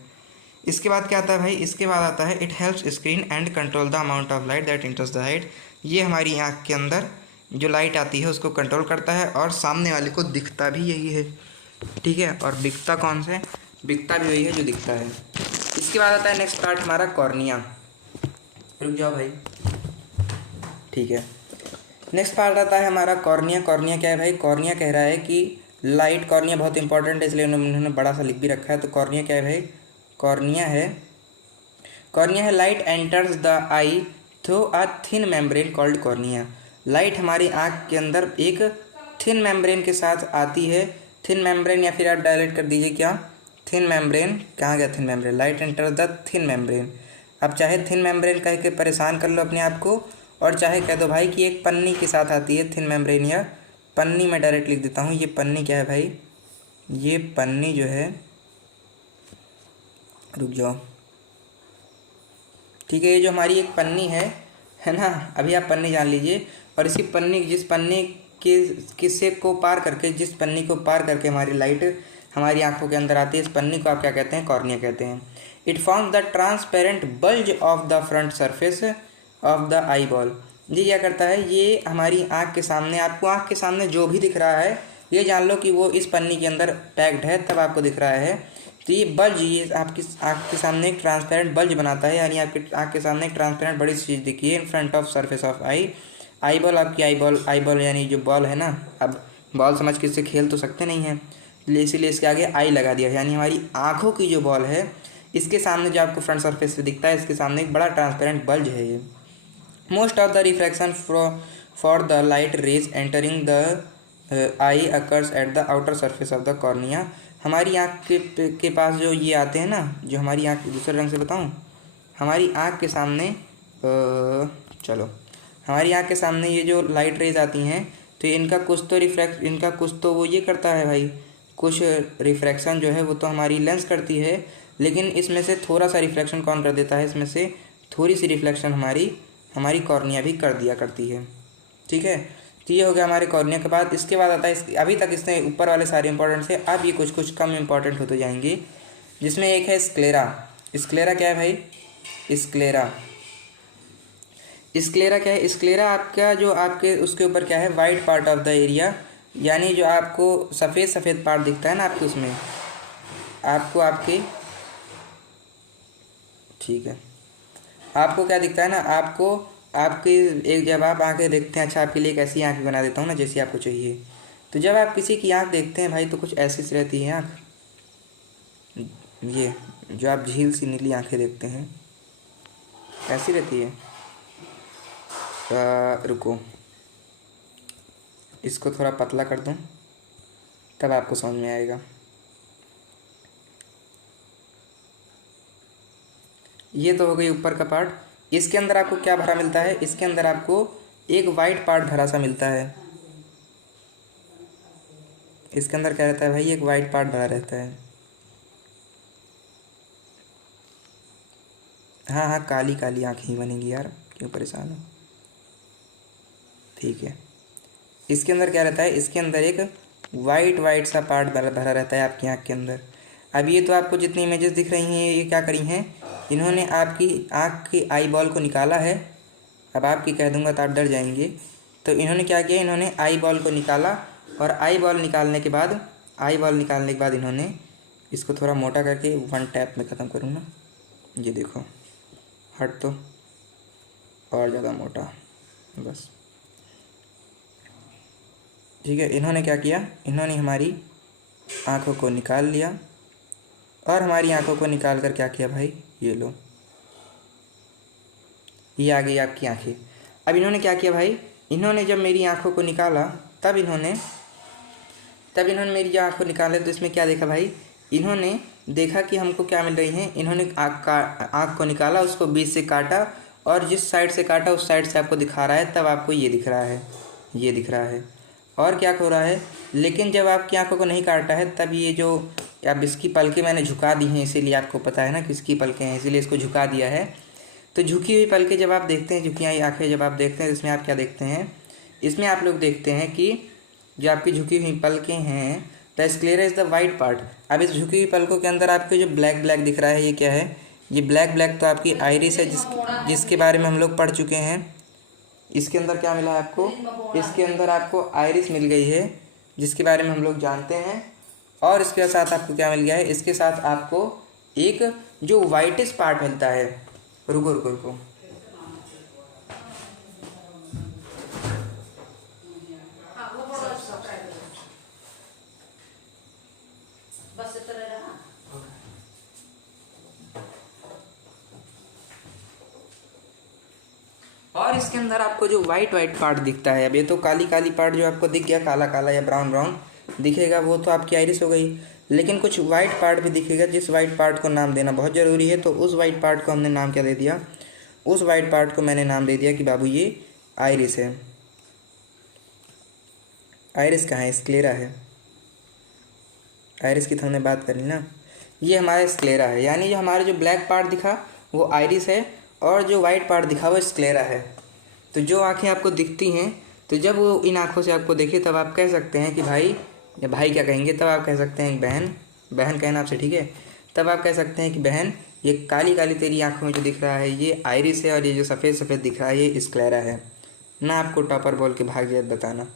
इसके बाद क्या आता है भाई, इसके बाद आता है it helps screen and control the amount of light that इंटर्स the light. ये हमारी आँख के अंदर जो लाइट आती है उसको कंट्रोल करता है, और सामने वाले को दिखता भी यही है, ठीक है। और बिकता कौन सा है, बिकता भी वही है जो दिखता है। इसके बाद आता है नेक्स्ट पार्ट हमारा कॉर्निया। रुक जाओ भाई, ठीक है। नेक्स्ट पार्ट आता है हमारा कॉर्निया। कॉर्निया क्या है भाई? कॉर्निया कह रहा है कि लाइट, कॉर्निया बहुत इंपॉर्टेंट है इसलिए उन्होंने बड़ा सा लिख भी रखा है। तो कॉर्निया क्या है भाई? कॉर्निया है light enters the I through a thin membrane called cornea. Light हमारी आँख के अंदर एक थिन मेम्ब्रेन के साथ आती है। थिन मेम्ब्रेन, या फिर आप डायरेक्ट कर दीजिए क्या, थिन मेम्ब्रेन। कहाँ गया thin membrane? Light enter the thin membrane. अब चाहे थिन मेम्ब्रेन कह के परेशान कर लो अपने आप को, और चाहे कह दो भाई कि एक पन्नी के साथ आती है थिन मेम्ब्रेन, या पन्नी मैं डायरेक्ट लिख देता हूँ। ये पन्नी क्या है भाई? ये पन्नी जो है, रुक जाओ, ठीक है, ये जो हमारी एक पन्नी है ना, अभी आप पन्नी जान लीजिए। और इसी पन्नी, जिस पन्नी के किस्से को पार करके, जिस पन्नी को पार करके हमारी लाइट हमारी आंखों के अंदर आती है, इस पन्नी को आप क्या कहते हैं? कॉर्निया कहते हैं। It forms the transparent bulge of the front surface of the eye ball. ये क्या करता है? ये हमारी आँख के सामने, आपको आँख के सामने जो भी दिख रहा है ये जान लो कि वो इस पन्नी के अंदर पैक्ड है, तब आपको दिख रहा है। तो ये बल्ज, ये आपकी आँख के सामने एक ट्रांसपेरेंट बल्ज बनाता है, यानी आपकी आँख के सामने एक ट्रांसपेरेंट बड़ी चीज़ दिखी है इन front of surface of I. Eye ball, आपकी आई बॉल यानी जो बॉल है ना, अब बॉल समझ के इससे खेल तो सकते नहीं हैं, इसीलिए इसके आगे आई लगा दिया है, यानी हमारी आँखों की जो बॉल है इसके सामने जो आपको फ्रंट सरफेस से दिखता है, इसके सामने एक बड़ा ट्रांसपेरेंट बल्ज है ये। Most of the refraction for the light rays entering the I occurs at the outer surface of the cornea. हमारी आँख के पास जो ये आते हैं ना, जो हमारी आँख, दूसरे रंग से बताऊँ, हमारी आँख के सामने चलो, हमारी आँख के सामने ये जो लाइट रेज आती हैं, तो इनका कुछ तो वो ये करता है भाई, कुछ रिफ्रैक्शन जो है वो तो हमारी लेंस करती है, लेकिन इसमें से थोड़ा सा रिफ्लेक्शन कौन कर देता है? इसमें से थोड़ी सी रिफ्लेक्शन हमारी कॉर्निया भी कर दिया करती है, ठीक है। तो ये हो गया हमारे कॉर्निया के बाद। इसके बाद आता है, अभी तक इसने ऊपर वाले सारे इंपॉर्टेंट थे, अब ये कुछ कुछ कम इंपॉर्टेंट होते जाएंगे, जिसमें एक है स्क्लेरा। स्क्लेरा क्या है भाई? स्क्लेरा क्या है? स्क्लेरा आपका जो आपके उसके ऊपर क्या है? White part of the area, यानी जो आपको सफ़ेद सफ़ेद पार्ट दिखता है ना आपके, उसमें आपको आपके, ठीक है, आपको क्या दिखता है ना, आपको आपके एक, जब आप आंखें देखते हैं, अच्छा आपके लिए एक ऐसी आँख बना देता हूँ ना जैसी आपको चाहिए। तो जब आप किसी की आँख देखते हैं भाई, तो कुछ ऐसी सी रहती है आँख, ये जो आप झील सी नीली आंखें देखते हैं कैसी रहती है? रुको, इसको थोड़ा पतला कर दूँ तब आपको समझ में आएगा। ये तो हो गई ऊपर का पार्ट। इसके अंदर आपको क्या भरा मिलता है? इसके अंदर आपको एक वाइट पार्ट भरा सा मिलता है। इसके अंदर क्या रहता है भाई? एक वाइट पार्ट भरा रहता है। हाँ हाँ, काली काली आँखें ही बनेंगी यार, क्यों परेशान हो? ठीक है, इसके अंदर क्या रहता है? इसके अंदर एक वाइट सा पार्ट भरा रहता है आपकी आँख के अंदर। अब ये तो आपको जितनी इमेजेस दिख रही हैं, ये क्या करी हैं? इन्होंने आपकी आँख की आई बॉल को निकाला है। अब आपकी कह दूंगा तो आप डर जाएंगे। तो इन्होंने क्या किया? इन्होंने आई बॉल को निकाला, और आई बॉल निकालने के बाद इन्होंने इसको थोड़ा मोटा करके वन टैप में ख़त्म करूँगा। ये देखो, हट तो, और ज़्यादा मोटा, बस ठीक है। इन्होंने क्या किया? इन्होंने हमारी आँखों को निकाल लिया, और हमारी आँखों को निकाल कर क्या किया भाई? ये लो, ये आ गई आपकी आँखें। अब इन्होंने क्या किया भाई? इन्होंने जब मेरी आँखों को निकाला, तब इन्होंने मेरी जो आँखों निकाले, तो इसमें क्या देखा भाई? इन्होंने देखा कि हमको क्या मिल रही हैं। इन्होंने आँख को निकाला, उसको बीच से काटा, और जिस साइड से काटा उस साइड से आपको दिखा रहा है, तब आपको ये दिख रहा है, ये दिख रहा है। और क्या हो रहा है? लेकिन जब आपकी आँखों को नहीं काटा है, तब ये जो अब इसकी पलकें मैंने झुका दी हैं, इसीलिए आपको पता है ना किसकी पलकें हैं, इसीलिए इसको झुका दिया है। तो झुकी हुई पलकें जब आप देखते हैं, झुकी हुई आँखें जब आप देखते हैं, इसमें आप क्या देखते हैं? इसमें आप लोग देखते हैं कि जो आपकी झुकी हुई पलकें हैं, the sclera is the white part. अब इस झुकी हुई पलकों के अंदर आपको जो ब्लैक ब्लैक दिख रहा है, ये क्या है? ये ब्लैक ब्लैक तो आपकी आइरिस है, जिसके बारे में हम लोग पढ़ चुके हैं। इसके अंदर क्या मिला है आपको? इसके अंदर आपको आइरिस मिल गई है, जिसके बारे में हम लोग जानते हैं। और इसके साथ आपको क्या मिल गया है? इसके साथ आपको एक जो वाइटिश पार्ट मिलता है। रुको रुको रुको, और इसके अंदर आपको जो वाइट वाइट पार्ट दिखता है, अब ये तो काली काली पार्ट जो आपको दिख गया, काला काला या ब्राउन ब्राउन दिखेगा, वो तो आपकी आइरिस हो गई। लेकिन कुछ वाइट पार्ट भी दिखेगा, जिस वाइट पार्ट को नाम देना बहुत ज़रूरी है। तो उस वाइट पार्ट को हमने नाम क्या दे दिया, उस वाइट पार्ट को मैंने नाम दे दिया कि बाबू ये आइरिस है। आइरिस कहाँ है, स्क्लेरा है। आइरिस की तो हमने बात करी ना, ये हमारा स्क्लेरा है। यानी जो हमारा जो ब्लैक पार्ट दिखा वो आइरिस है, और जो वाइट पार्ट दिखा वो स्क्लेरा है। तो जो आँखें आपको दिखती हैं, तो जब वो इन आँखों से आपको देखे तब आप कह सकते हैं कि भाई, या भाई क्या कहेंगे, तब आप कह सकते हैं बहन, बहन कहना आपसे, ठीक है। तब आप कह सकते हैं कि बहन, ये काली काली तेरी आँखों में जो दिख रहा है ये आइरिस है, और ये जो सफ़ेद सफ़ेद दिख रहा है ये स्क्लेरा है ना। आपको टॉपर बोल के भाग जाए बताना।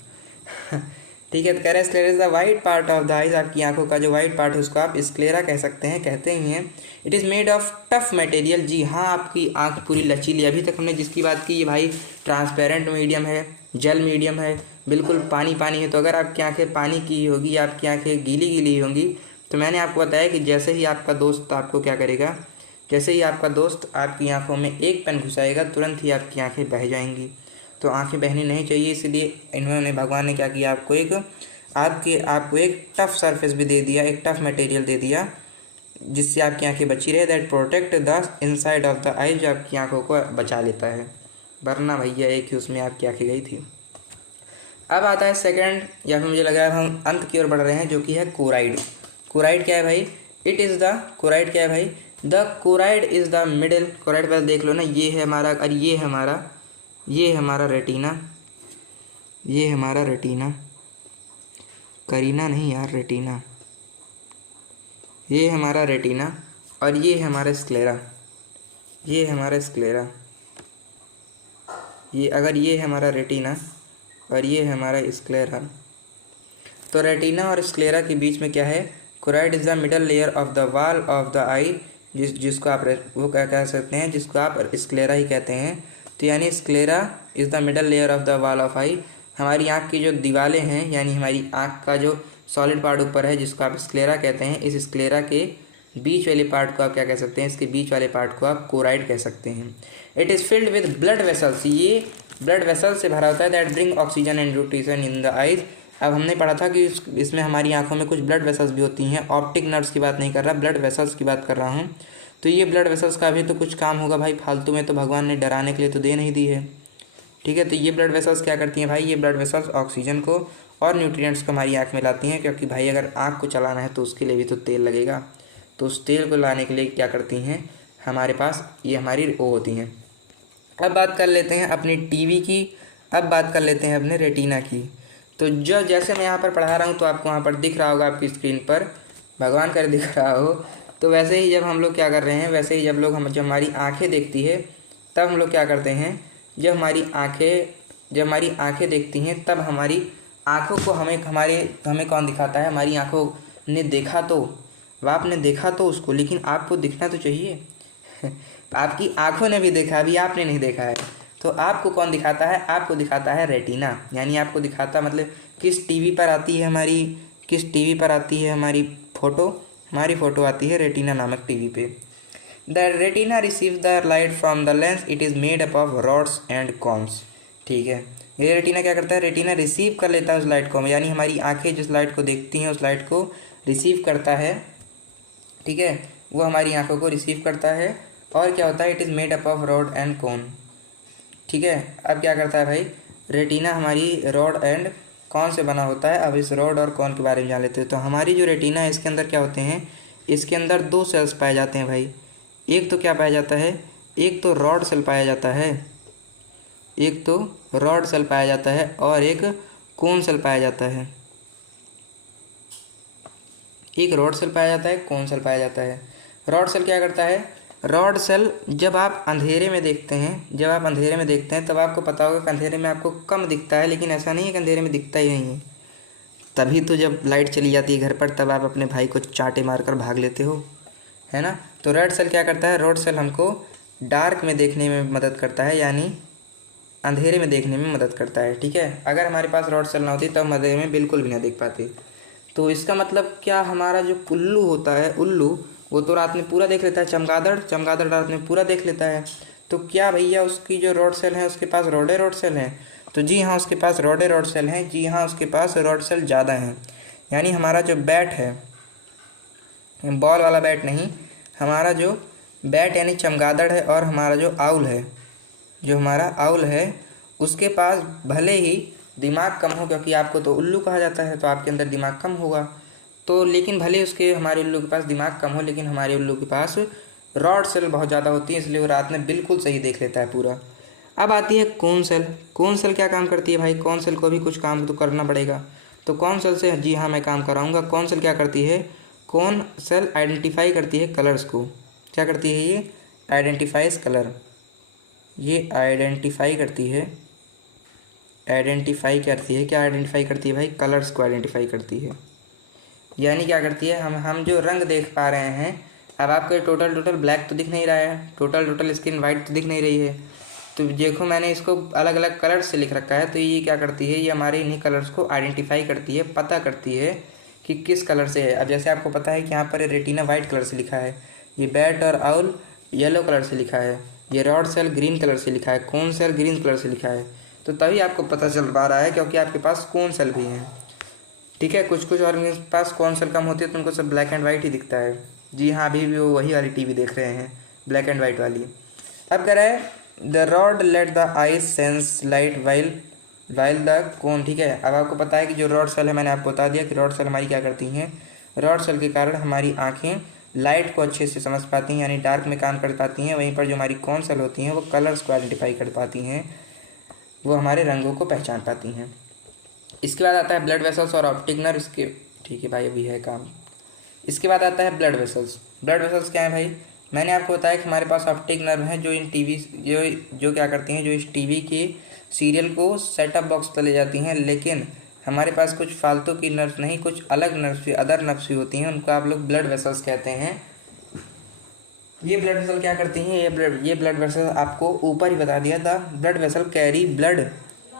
ठीक है, तो कह रहे हैं sclera is the white part of the eyes, आपकी आंखों का जो वाइट पार्ट है उसको आप स्क्लेरा कह सकते हैं, कहते ही हैं। It is made of tough material, जी हाँ, आपकी आंख पूरी लचीली। अभी तक हमने जिसकी बात की, ये भाई ट्रांसपेरेंट मीडियम है, जेल मीडियम है, बिल्कुल पानी पानी है। तो अगर आपकी आंखें पानी की होगी, आपकी आंखें गीली गीली होंगी, तो मैंने आपको बताया कि जैसे ही आपका दोस्त आपको क्या करेगा, जैसे ही आपका दोस्त आपकी आंखों में एक पेन घुसाएगा, तुरंत ही आपकी आंखें बह जाएंगी। तो आंखें बहनी नहीं चाहिए, इसलिए इन्होंने, भगवान ने क्या किया, आपको एक टफ सरफेस भी दे दिया, एक टफ मटेरियल दे दिया, जिससे आपकी आंखें बची रहे। That protect the inside of the eye, जो आपकी आंखों को बचा लेता है, वरना भैया एक ही उसमें आपकी आंखें गई थी। अब आता है सेकंड, या फिर मुझे लगा हम अंत की ओर बढ़ रहे हैं, जो कि है कोराइड। कोराइड क्या है भाई, इट इज़ द, कोराइड क्या है भाई, the choroid is the middle. Choroid पहले देख लो ना, ये है हमारा, और ये है हमारा रेटिना, ये हमारा रेटिना, करीना नहीं यार, रेटिना, ये हमारा रेटिना, और ये है हमारा स्क्लेरा, ये हमारा स्क्लेरा। ये अगर ये है हमारा रेटिना और ये है हमारा स्क्लेरा, तो रेटिना और स्क्लेरा के बीच में क्या है, choroid is the middle layer of the wall of the eye, जिसको आप वो क्या कह सकते हैं, जिसको आप स्क्लेरा ही कहते हैं। तो यानी sclera is the middle layer of the wall of eye, हमारी आँख की जो दीवारें हैं, यानी हमारी आँख का जो सॉलिड पार्ट ऊपर है, जिसको आप स्क्लेरा कहते हैं, इस स्क्लेरा के बीच वाले पार्ट को आप क्या कह सकते हैं, इसके बीच वाले पार्ट को आप कोराइड कह सकते हैं। It is filled with blood vessels, ये ब्लड वेसल से भरा होता है, that bring oxygen and nutrition in the eyes. अब हमने पढ़ा था कि इसमें हमारी आंखों में कुछ ब्लड वेसल्स भी होती हैं, ऑप्टिक नर्व्स की बात नहीं कर रहा, ब्लड वेसल्स की बात कर रहा हूँ। तो ये ब्लड वेसल्स का भी तो कुछ काम होगा भाई, फालतू में तो भगवान ने डराने के लिए तो दे नहीं दी है, ठीक है। तो ये ब्लड वेसल्स क्या करती हैं भाई, ये ब्लड वेसल्स ऑक्सीजन को और न्यूट्रिएंट्स को हमारी आँख में लाती हैं, क्योंकि भाई अगर आँख को चलाना है तो उसके लिए भी तो तेल लगेगा। तो उस तेल को लाने के लिए क्या करती हैं, हमारे पास ये हमारी वो होती हैं। अब बात कर लेते हैं अपनी टीवी की, अब बात कर लेते हैं अपने रेटिना की। तो जो जैसे मैं यहाँ पर पढ़ा रहा हूँ तो आपको वहाँ पर दिख रहा होगा आपकी स्क्रीन पर, भगवान कर दिख रहा हो, तो वैसे ही जब हम लोग क्या कर रहे हैं, वैसे ही जब हमारी आँखें देखती है तब हम लोग क्या करते हैं, जब हमारी आँखें देखती हैं तब हमारी आँखों को हमें कौन दिखाता है, हमारी आँखों ने देखा तो, आपने देखा तो उसको, लेकिन आपको दिखना तो चाहिए। आपकी आँखों ने भी देखा, अभी आपने नहीं देखा है, तो आपको कौन दिखाता है, आपको दिखाता है रेटिना। यानी आपको दिखाता मतलब किस टीवी पर आती है हमारी फ़ोटो, हमारी फ़ोटो आती है रेटिना नामक टीवी पे। The retina receive the light from the lens, it is made up of rods and cons, ठीक है। ये रेटिना क्या करता है, रेटिना रिसीव कर लेता है उस लाइट को, यानी हमारी आँखें जिस लाइट को देखती हैं उस लाइट को रिसीव करता है, ठीक है, वो हमारी आँखों को रिसीव करता है। और क्या होता है, it is made up of rod and cone, ठीक है। अब क्या करता है भाई, रेटिना हमारी रॉड एंड कौन से बना होता है। अब इस रॉड और कौन के बारे में जान लेते हैं। तो हमारी जो रेटिना है इसके अंदर क्या होते हैं, इसके अंदर दो सेल्स पाए जाते हैं भाई। एक तो क्या पाया जाता है, एक तो रॉड सेल पाया जाता है, एक तो रॉड सेल पाया जाता है और एक कोन सेल पाया जाता है। एक रॉड सेल पाया जाता है, कोन सेल पाया जाता है। रॉड सेल क्या करता है, रॉड सेल जब आप अंधेरे में देखते हैं तब आपको पता होगा कि अंधेरे में आपको कम दिखता है, लेकिन ऐसा नहीं है कि अंधेरे में दिखता ही नहीं है। तभी तो जब लाइट चली जाती है घर पर तब आप अपने भाई को चांटे मारकर भाग लेते हो, है ना। तो रेड सेल क्या करता है, रेड सेल हमको डार्क में देखने में मदद करता है, यानी अंधेरे में देखने में मदद करता है। ठीक है, अगर हमारे पास रेड सेल ना होती तब हम अंधेरे में बिल्कुल भी ना देख पाते। तो इसका मतलब क्या, हमारा जो उल्लू होता है, उल्लू वो तो रात में पूरा देख लेता है, चमगादड़ चमगादड़ रात में पूरा देख लेता है। तो क्या भैया उसकी जो रॉड सेल है उसके पास रोडे रॉड सेल हैं? तो जी हाँ, उसके पास रोडे रॉड सेल हैं। जी हाँ, उसके पास रॉड सेल ज़्यादा हैं। यानी हमारा जो बैट है, बॉल वाला बैट नहीं, हमारा जो बैट यानी चमगादड़ है, और हमारा जो आउल है, जो हमारा आउल है, उसके पास भले ही दिमाग कम हो, क्योंकि आपको तो उल्लू कहा जाता है तो आपके अंदर दिमाग कम होगा, तो लेकिन भले उसके हमारे उल्लू के पास दिमाग कम हो, लेकिन हमारे उल्लू के पास रॉड सेल बहुत ज़्यादा होती है, इसलिए वो रात में बिल्कुल सही देख लेता है पूरा। अब आती है कोन सेल। कोन सेल क्या काम करती है भाई? कोन सेल को भी कुछ काम तो करना पड़ेगा। तो कोन सेल से जी हाँ मैं काम कराऊंगा। कोन सेल क्या करती है? कोन सेल आइडेंटिफाई करती है कलर्स को। क्या करती है ये? Identifies colour. ये आइडेंटिफाई करती है, आइडेंटिफाई करती है, क्या आइडेंटिफाई करती है भाई? कलर्स को आइडेंटिफाई करती है। यानी क्या करती है, हम जो रंग देख पा रहे हैं, अब आपको टोटल ब्लैक तो दिख नहीं रहा है, टोटल स्किन वाइट तो दिख नहीं रही है। तो देखो मैंने इसको अलग अलग कलर्स से लिख रखा है, तो ये क्या करती है, ये हमारे इन्हीं कलर्स को आइडेंटिफाई करती है, पता करती है कि किस कलर से है। अब जैसे आपको पता है कि यहाँ पर रेटिना वाइट कलर से लिखा है, ये बैट और आउल येलो कलर से लिखा है, ये रॉड सेल ग्रीन कलर से लिखा है, कोन सेल ग्रीन कलर से लिखा है। तो तभी आपको पता चल पा रहा है क्योंकि आपके पास कोन सेल भी हैं। ठीक है, कुछ कुछ और के पास कोन सेल कम होती है तो उनको सब ब्लैक एंड वाइट ही दिखता है। जी हाँ, अभी भी वो वही वाली टीवी देख रहे हैं, ब्लैक एंड वाइट वाली। अब कह रहा है the rod let the eyes sense light while the cone. ठीक है, अब आपको पता है कि जो रॉड सेल है, मैंने आपको बता दिया कि रॉड सेल हमारी क्या करती हैं, रॉड सेल के कारण हमारी आँखें लाइट को अच्छे से समझ पाती हैं, यानी डार्क में काम कर पाती हैं। वहीं पर जो हमारी कोन सेल होती हैं वो कलर्स को आइडेंटिफाई कर पाती हैं, वो हमारे रंगों को पहचान पाती हैं। इसके बाद आता है ब्लड वेसल्स और ऑप्टिक नर्व। इसके ठीक है भाई, अभी है काम। इसके बाद आता है ब्लड वेसल्स। ब्लड वेसल्स क्या है भाई? मैंने आपको बताया कि हमारे पास ऑप्टिक नर्व हैं जो इन टीवी जो क्या करती हैं, जो इस टीवी के सीरियल को सेटअप बॉक्स पर ले जाती हैं। लेकिन हमारे पास कुछ फालतू की नर्व्स नहीं, कुछ अलग नर्व्स भी, अदर नर्व्स भी होती हैं, उनको आप लोग ब्लड वेसल्स कहते हैं। ये ब्लड वेसल क्या करती हैं? ये ब्लड वेसल आपको ऊपर ही बता दिया था, blood vessel carry blood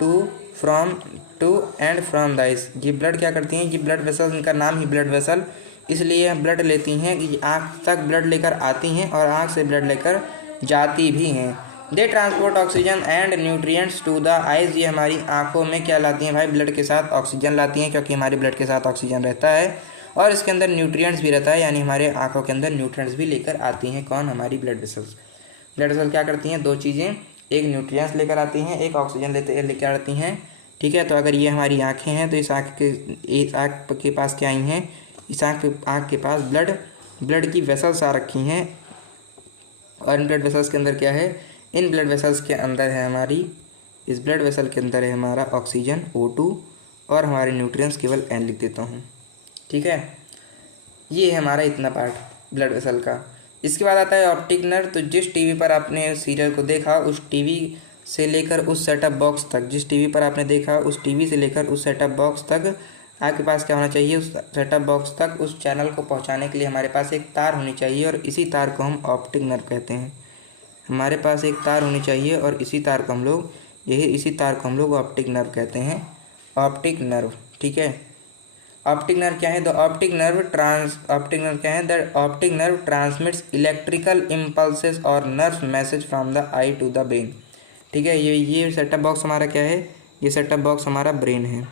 to and from the eyes. ये ब्लड क्या करती हैं? ये ब्लड वेसल, इनका नाम ही ब्लड वेसल, इसलिए ब्लड लेती हैं कि आँख तक ब्लड लेकर आती हैं और आँख से ब्लड लेकर जाती भी हैं। They transport oxygen and nutrients to the eyes. ये हमारी आँखों में क्या लाती हैं भाई? ब्लड के साथ ऑक्सीजन लाती हैं, क्योंकि हमारे ब्लड के साथ ऑक्सीजन रहता है और इसके अंदर न्यूट्रिएंट्स भी रहता है, यानी हमारे आँखों के अंदर न्यूट्रिएंट्स भी लेकर आती हैं। कौन? हमारी ब्लड वेसल्स। ब्लड वेसल क्या करती हैं? दो चीज़ें, एक न्यूट्रिएंट्स लेकर आती हैं, एक ऑक्सीजन लेकर आती हैं। ठीक है, तो अगर ये हमारी आँखें हैं तो इस आँख के पास क्या आई हैं? इस आँख के पास ब्लड की वेसल्स आ रखी हैं, और इन ब्लड वेसल्स के अंदर क्या है? इन ब्लड वेसल्स के अंदर है हमारी, इस ब्लड वेसल के अंदर है हमारा ऑक्सीजन O2 और हमारे न्यूट्रिएंट्स केवल N लिख देता हूँ। ठीक है, ये है हमारा इतना पार्ट ब्लड वेसल का। इसके बाद आता है ऑप्टिक नर्व। तो जिस टीवी पर आपने सीरियल को देखा, उस टीवी से लेकर उस सेटअप बॉक्स तक, जिस टीवी पर आपने देखा उस टीवी से लेकर उस सेटअप बॉक्स तक आपके पास क्या होना चाहिए? उस सेटअप बॉक्स तक उस चैनल को पहुंचाने के लिए हमारे पास एक तार होनी चाहिए, और इसी तार को हम ऑप्टिक नर्व कहते हैं। हमारे पास एक तार होनी चाहिए और इसी तार को हम लोग ऑप्टिक नर्व कहते हैं, ऑप्टिक नर्व। ठीक है, ऑप्टिक नर्व क्या है? द ऑप्टिक नर्व क्या है? The optic nerve transmits electrical impulses और nerve message from the eye to the brain. ठीक है, ये सेटअप बॉक्स हमारा क्या है? ये सेटअप बॉक्स हमारा ब्रेन है।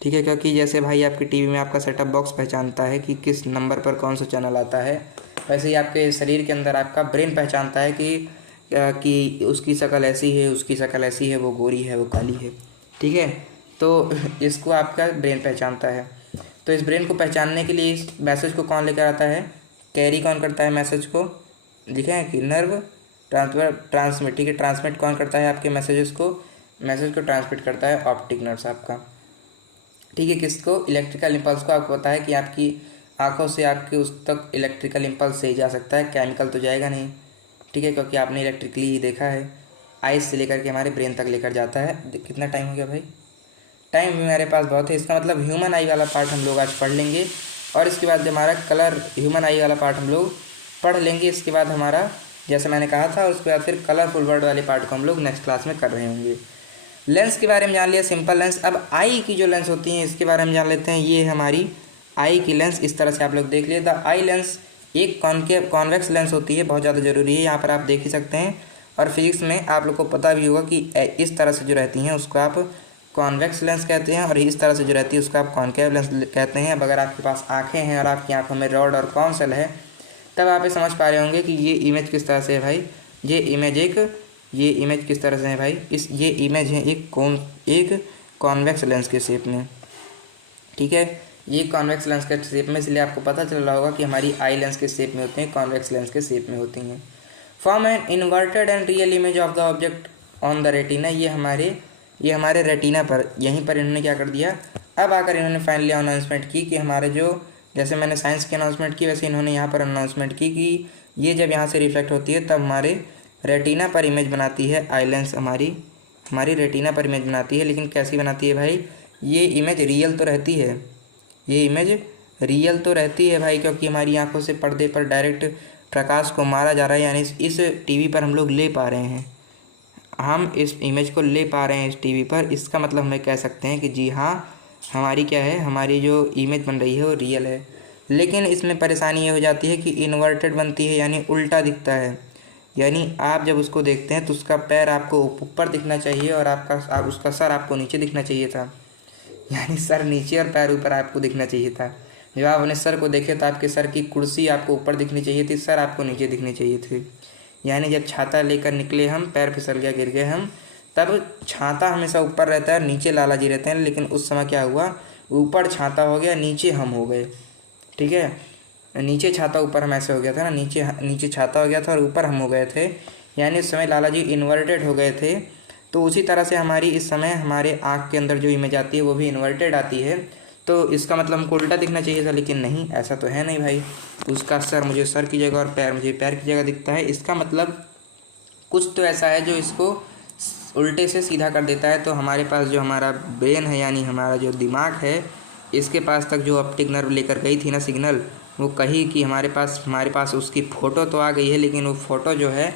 ठीक है, क्योंकि जैसे भाई आपकी टीवी में आपका सेटअप बॉक्स पहचानता है कि किस नंबर पर कौन सा चैनल आता है, वैसे ही आपके शरीर के अंदर आपका ब्रेन पहचानता है कि उसकी शक्ल ऐसी है, उसकी शक्ल ऐसी है, वो गोरी है, वो काली है। ठीक है, तो इसको आपका ब्रेन पहचानता है। तो इस ब्रेन को पहचानने के लिए इस मैसेज को कौन लेकर आता है? कैरी कौन करता है मैसेज को? लिखे हैं कि नर्व ट्रांसमिट। ठीक है, ट्रांसमिट कौन करता है आपके मैसेज को ट्रांसमिट करता है ऑप्टिक नर्व आपका। ठीक है, किसको? इलेक्ट्रिकल इम्पल्स को। आपको पता है कि आपकी आंखों से आपके उस तक इलेक्ट्रिकल इम्पल्स से जा सकता है, केमिकल तो जाएगा नहीं। ठीक है, क्योंकि आपने इलेक्ट्रिकली ही देखा है, आइज से लेकर के हमारे ब्रेन तक लेकर जाता है। कितना टाइम हो गया भाई? टाइम भी मेरे पास बहुत है। इसका मतलब ह्यूमन आई वाला पार्ट हम लोग आज पढ़ लेंगे, और इसके बाद हमारा कलर ह्यूमन आई वाला पार्ट हम लोग पढ़ लेंगे। इसके बाद हमारा जैसे मैंने कहा था, उसके बाद फिर कलरफुल वर्ड वाले पार्ट को हम लोग नेक्स्ट क्लास में कर रहे होंगे। लेंस के बारे में जान लिया, सिंपल लेंस। अब आई की जो लेंस होती है इसके बारे में जान लेते हैं। ये हमारी आई की लेंस इस तरह से आप लोग देख लिए। द आई लेंस एक कॉन्वेक्स लेंस होती है, बहुत ज़्यादा ज़रूरी है, यहाँ पर आप देख ही सकते हैं। और फिजिक्स में आप लोग को पता भी होगा कि इस तरह से जो रहती हैं उसको आप कॉन्वेक्स लेंस कहते हैं, और इस तरह से जो रहती है उसको आप कॉनकेव लेंस कहते हैं। अब अगर आपके पास आँखें हैं और आपकी आँखों में रॉड और कॉन्सल है, तब आप ये समझ पा रहे होंगे कि ये इमेज किस तरह से है भाई। ये इमेज किस तरह से है भाई। ये इमेज है एक कॉन्वेक्स लेंस के शेप में, ठीक है। ये कॉन्वेक्स लेंस के शेप में, इसलिए आपको पता चल रहा होगा कि हमारी आई लेंस के शेप में होते हैं, कॉन्वेक्स लेंस के शेप में होती हैं। Form an inverted and real image of the object on the retina. ये हमारे रेटिना पर, यहीं पर इन्होंने क्या कर दिया, अब आकर इन्होंने फाइनली अनाउंसमेंट की कि हमारे जो, जैसे मैंने साइंस की अनाउंसमेंट की वैसे इन्होंने यहाँ पर अनाउंसमेंट की कि ये जब यहाँ से रिफ्लेक्ट होती है तब हमारे रेटिना पर इमेज बनाती है आई लेंस, हमारी रेटिना पर इमेज बनाती है। लेकिन कैसी बनाती है भाई, ये इमेज रियल तो रहती है, ये इमेज रियल तो रहती है भाई, क्योंकि हमारी आंखों से पर्दे पर डायरेक्ट प्रकाश को मारा जा रहा है, यानी इस टीवी पर हम लोग ले पा रहे हैं, हम इस इमेज को ले पा रहे हैं इस टीवी पर। इसका मतलब हमें कह सकते हैं कि जी हाँ, हमारी क्या है, हमारी जो इमेज बन रही है वो रियल है। लेकिन इसमें परेशानी ये हो जाती है कि इन्वर्टेड बनती है, यानी उल्टा दिखता है। यानी आप जब उसको देखते हैं तो उसका पैर आपको ऊपर दिखना चाहिए और उसका सर आपको नीचे दिखना चाहिए था, यानी सर नीचे और पैर ऊपर आपको दिखना चाहिए था। जब आप अपने सर को देखे तो आपके सर की कुर्सी आपको ऊपर दिखनी चाहिए थी, सर आपको नीचे दिखने चाहिए थे। यानी जब छाता लेकर निकले हम, पैर फिसल गया, गिर गए हम, तब छाता हमेशा ऊपर रहता है, नीचे लाला जी रहते हैं। लेकिन उस समय क्या हुआ, ऊपर छाता हो गया, नीचे हम हो गए, ठीक है। नीचे छाता ऊपर हम ऐसे हो गया था ना, नीचे छाता हो गया था और ऊपर हम हो गए थे, यानी उस समय लाला जी इन्वर्टेड हो गए थे। तो उसी तरह से हमारी इस समय हमारे आँख के अंदर जो इमेज आती है वो भी इन्वर्टेड आती है। तो इसका मतलब हमको उल्टा दिखना चाहिए था, लेकिन नहीं, ऐसा तो है नहीं भाई। उसका सर मुझे सर की जगह और पैर मुझे पैर की जगह दिखता है। इसका मतलब कुछ तो ऐसा है जो इसको उल्टे से सीधा कर देता है। तो हमारे पास जो हमारा ब्रेन है, यानी हमारा जो दिमाग है, इसके पास तक जो ऑप्टिक नर्व लेकर गई थी ना सिग्नल, वो कही कि हमारे पास उसकी फ़ोटो तो आ गई है, लेकिन वो फ़ोटो जो है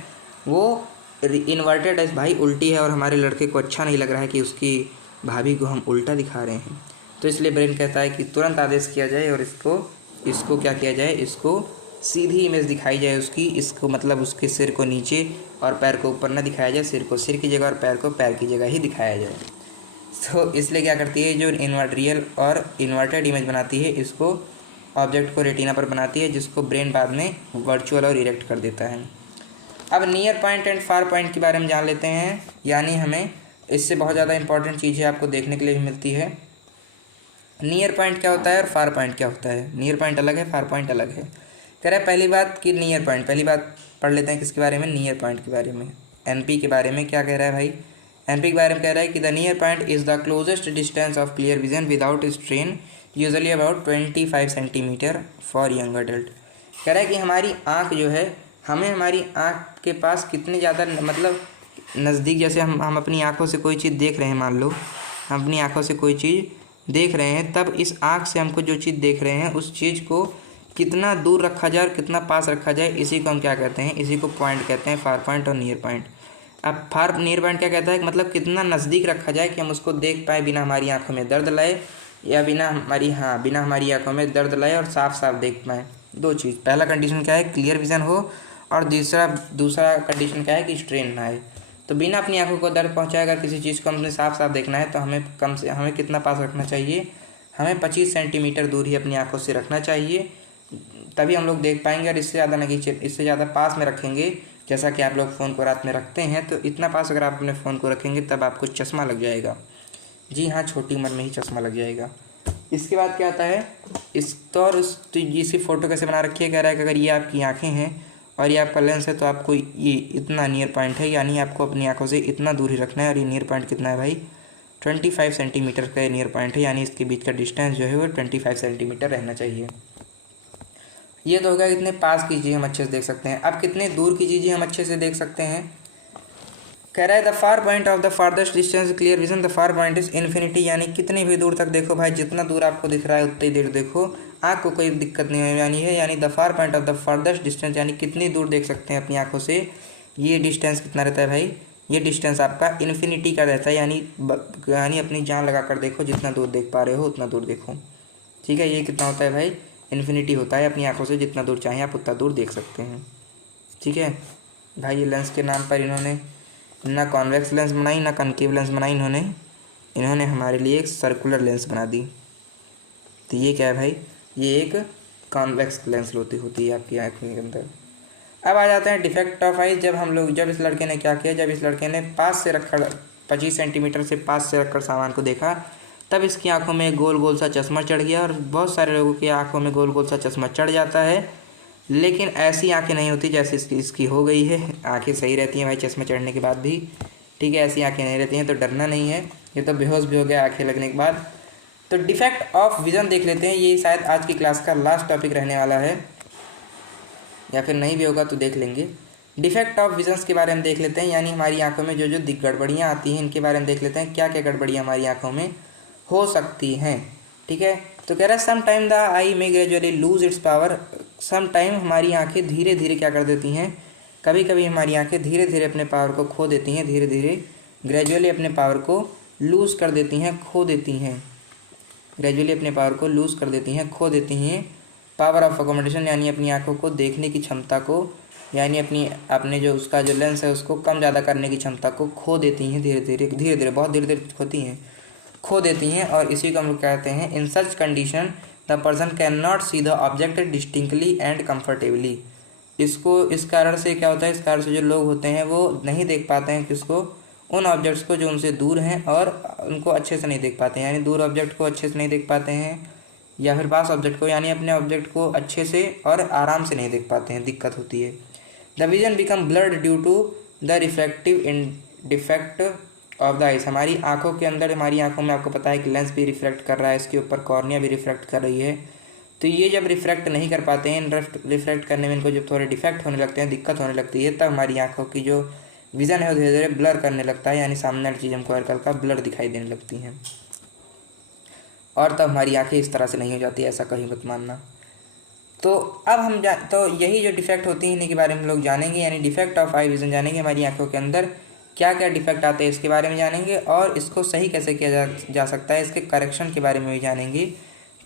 वो इन्वर्टेड है भाई, उल्टी है। और हमारे लड़के को अच्छा नहीं लग रहा है कि उसकी भाभी को हम उल्टा दिखा रहे हैं। तो इसलिए ब्रेन कहता है कि तुरंत आदेश किया जाए और इसको क्या किया जाए, इसको सीधी इमेज दिखाई जाए उसकी। इसको मतलब उसके सिर को नीचे और पैर को ऊपर न दिखाया जाए, सिर को सिर की जगह और पैर को पैर की जगह ही दिखाया जाए। तो इसलिए क्या करती है, जो रियल और इन्वर्टेड इमेज बनाती है, इसको ऑब्जेक्ट को रेटिना पर बनाती है, जिसको ब्रेन बाद में वर्चुअल और इरेक्ट कर देता है। अब near point and far point के बारे में जान लेते हैं। यानी हमें इससे बहुत ज़्यादा इंपॉर्टेंट चीज़ें आपको देखने के लिए भी मिलती है। नियर पॉइंट क्या होता है और फार पॉइंट क्या होता है। नियर पॉइंट अलग है, फार पॉइंट अलग है। कह रहा है पहली बात कि नियर पॉइंट, पहली बात पढ़ लेते हैं किसके बारे में, नियर पॉइंट के बारे में। एनपी के बारे में क्या कह रहा है भाई, एनपी के बारे में कह रहा है कि the near point is the closest distance of clear vision without strain, usually about 25 centimetre for young adult. कह रहा है कि हमारी आँख जो है, हमें हमारी आँख के पास कितने ज़्यादा मतलब नज़दीक, जैसे हम अपनी आँखों से कोई चीज़ देख रहे हैं, मान लो हम अपनी आँखों से कोई चीज़ देख रहे हैं, तब इस आँख से हमको जो चीज़ देख रहे हैं उस चीज़ को कितना दूर रखा जाए और कितना पास रखा जाए, इसी को हम क्या कहते हैं, इसी को पॉइंट कहते हैं, फार पॉइंट और नियर पॉइंट। अब नियर पॉइंट क्या कहता है, मतलब कितना नज़दीक रखा जाए कि हम उसको देख पाए बिना हमारी आँखों में दर्द लाए, या बिना हमारी आँखों में दर्द लाए और साफ साफ देख पाएँ। दो चीज़, पहला कंडीशन क्या है, क्लियर विज़न हो, और दूसरा कंडीशन क्या है कि स्ट्रेन ना आए। तो बिना अपनी आंखों को दर्द पहुंचाए अगर किसी चीज़ को हमने साफ साफ देखना है तो हमें कितना पास रखना चाहिए, हमें 25 सेंटीमीटर दूर ही अपनी आंखों से रखना चाहिए, तभी हम लोग देख पाएंगे। और इससे ज़्यादा नहीं, इससे ज़्यादा पास में रखेंगे, जैसा कि आप लोग फ़ोन को रात में रखते हैं, तो इतना पास अगर आप अपने फ़ोन को रखेंगे तब आपको चश्मा लग जाएगा। जी हाँ, छोटी उम्र में ही चश्मा लग जाएगा। इसके बाद क्या आता है, इसी फ़ोटो कैसे बना रखी है, कह रहा है कि अगर ये आपकी आँखें हैं और ये आपका लेंस है तो आपको ये इतना नियर पॉइंट है, यानी आपको अपनी आंखों से इतना दूर ही रखना है। और ये नियर पॉइंट कितना है भाई, 25 सेंटीमीटर का नियर पॉइंट है, यानी इसके बीच का डिस्टेंस जो है वो 25 सेंटीमीटर रहना चाहिए। ये तो होगा, कितने पास की चीज़ हम अच्छे से देख सकते हैं। अब कितने दूर की चीज़ें हम अच्छे से देख सकते हैं, कह रहा है the far point of the farthest distance clear vision, the far point is infinity, यानी कितनी भी दूर तक देखो भाई, जितना दूर आपको दिख रहा है उतनी देर देखो, आँख को कोई दिक्कत नहीं होने वाली है। यानी the far point of the farthest distance, यानी कितनी दूर देख सकते हैं अपनी आँखों से, ये डिस्टेंस कितना रहता है भाई, ये डिस्टेंस आपका इन्फिनिटी का रहता है। यानी अपनी जान लगा कर देखो, जितना दूर देख पा रहे हो उतना दूर देखो, ठीक है। ये कितना होता है भाई, इन्फिनिटी होता है। अपनी आँखों से जितना दूर चाहें आप उतना दूर देख सकते हैं, ठीक है भाई। ये लेंस के नाम पर इन्होंने ना कॉन्वेक्स लेंस बनाई ना कनकेव लेंस बनाई, इन्होंने हमारे लिए एक सर्कुलर लेंस बना दी। तो ये क्या है भाई, ये एक कॉन्वेक्स लेंस होती है आपकी आँख के अंदर। अब आ जाते हैं डिफेक्ट ऑफ आई। जब इस लड़के ने क्या किया, जब इस लड़के ने पास से रखकर 25 सेंटीमीटर से पास से रखकर सामान को देखा, तब इसकी आंखों में गोल गोल सा चश्मा चढ़ गया। और बहुत सारे लोगों की आंखों में गोल गोल सा चश्मा चढ़ जाता है, लेकिन ऐसी आंखें नहीं होती जैसे इसकी हो गई है। आंखें सही रहती हैं भाई चश्मा चढ़ने के बाद भी, ठीक है। ऐसी आंखें नहीं रहती हैं, तो डरना नहीं है। ये तो बेहोश भी हो गया आंखें लगने के बाद। तो डिफेक्ट ऑफ विज़न देख लेते हैं। ये शायद आज की क्लास का लास्ट टॉपिक रहने वाला है, या फिर नहीं भी होगा तो देख लेंगे। डिफेक्ट ऑफ विजन्स के बारे में देख लेते हैं, यानी हमारी आंखों में जो गड़बड़ियाँ आती हैं, इनके बारे में देख लेते हैं, क्या क्या गड़बड़ियाँ हमारी आंखों में हो सकती हैं, ठीक है। तो कह रहा है सम टाइम द आई में gradually lose its power, some time हमारी आंखें धीरे धीरे क्या कर देती हैं, कभी कभी हमारी आंखें धीरे धीरे अपने पावर को खो देती हैं, धीरे धीरे ग्रेजुअली अपने पावर को लूज़ कर देती हैं, खो देती हैं, ग्रेजुअली अपने पावर को लूज़ कर देती हैं, खो देती हैं। पावर ऑफ अकोमोडेशन, यानी अपनी आंखों को देखने की क्षमता को, यानी अपने जो उसका जो लेंस है उसको कम ज़्यादा करने की क्षमता को खो देती हैं, धीरे धीरे बहुत धीरे धीरे खो देती हैं। और इसी को हम लोग कहते हैं in such condition the person can not see the object distinctly and comfortably. इस कारण से क्या होता है, इस कारण से जो लोग होते हैं वो नहीं देख पाते हैं किसको, उन ऑब्जेक्ट्स को जो उनसे दूर हैं, और उनको अच्छे से नहीं देख पाते हैं। यानी दूर ऑब्जेक्ट को अच्छे से नहीं देख पाते हैं, या फिर पास ऑब्जेक्ट को, यानी अपने ऑब्जेक्ट को अच्छे से और आराम से नहीं देख पाते हैं, दिक्कत होती है। The vision become blurred due to the refractive defect of the eyes. हमारी आंखों के अंदर, हमारी आंखों में आपको पता है कि लेंस भी रिफ्रैक्ट कर रहा है, इसके ऊपर कॉर्निया भी रिफ्रैक्ट कर रही है। तो ये जब रिफ्रैक्ट नहीं कर पाते हैं, रिफ्रैक्ट करने में इनको जब थोड़े डिफेक्ट होने लगते हैं, दिक्कत होने लगती है, तब हमारी आंखों की जो विज़न है वो धीरे धीरे ब्लर करने लगता है, यानी सामने वाली चीज़ हमको हल्का हल्का ब्लर दिखाई देने लगती हैं, और तब हमारी आंखें इस तरह से नहीं हो जाती, ऐसा कहीं मत मानना। तो अब तो यही जो डिफेक्ट होती हैं इन्हीं के बारे में हम लोग जानेंगे, यानी डिफेक्ट ऑफ आई विज़न जानेंगे। हमारी आंखों के अंदर क्या क्या डिफेक्ट आते हैं इसके बारे में जानेंगे, और इसको सही कैसे किया जा सकता है, इसके करेक्शन के बारे में भी जानेंगे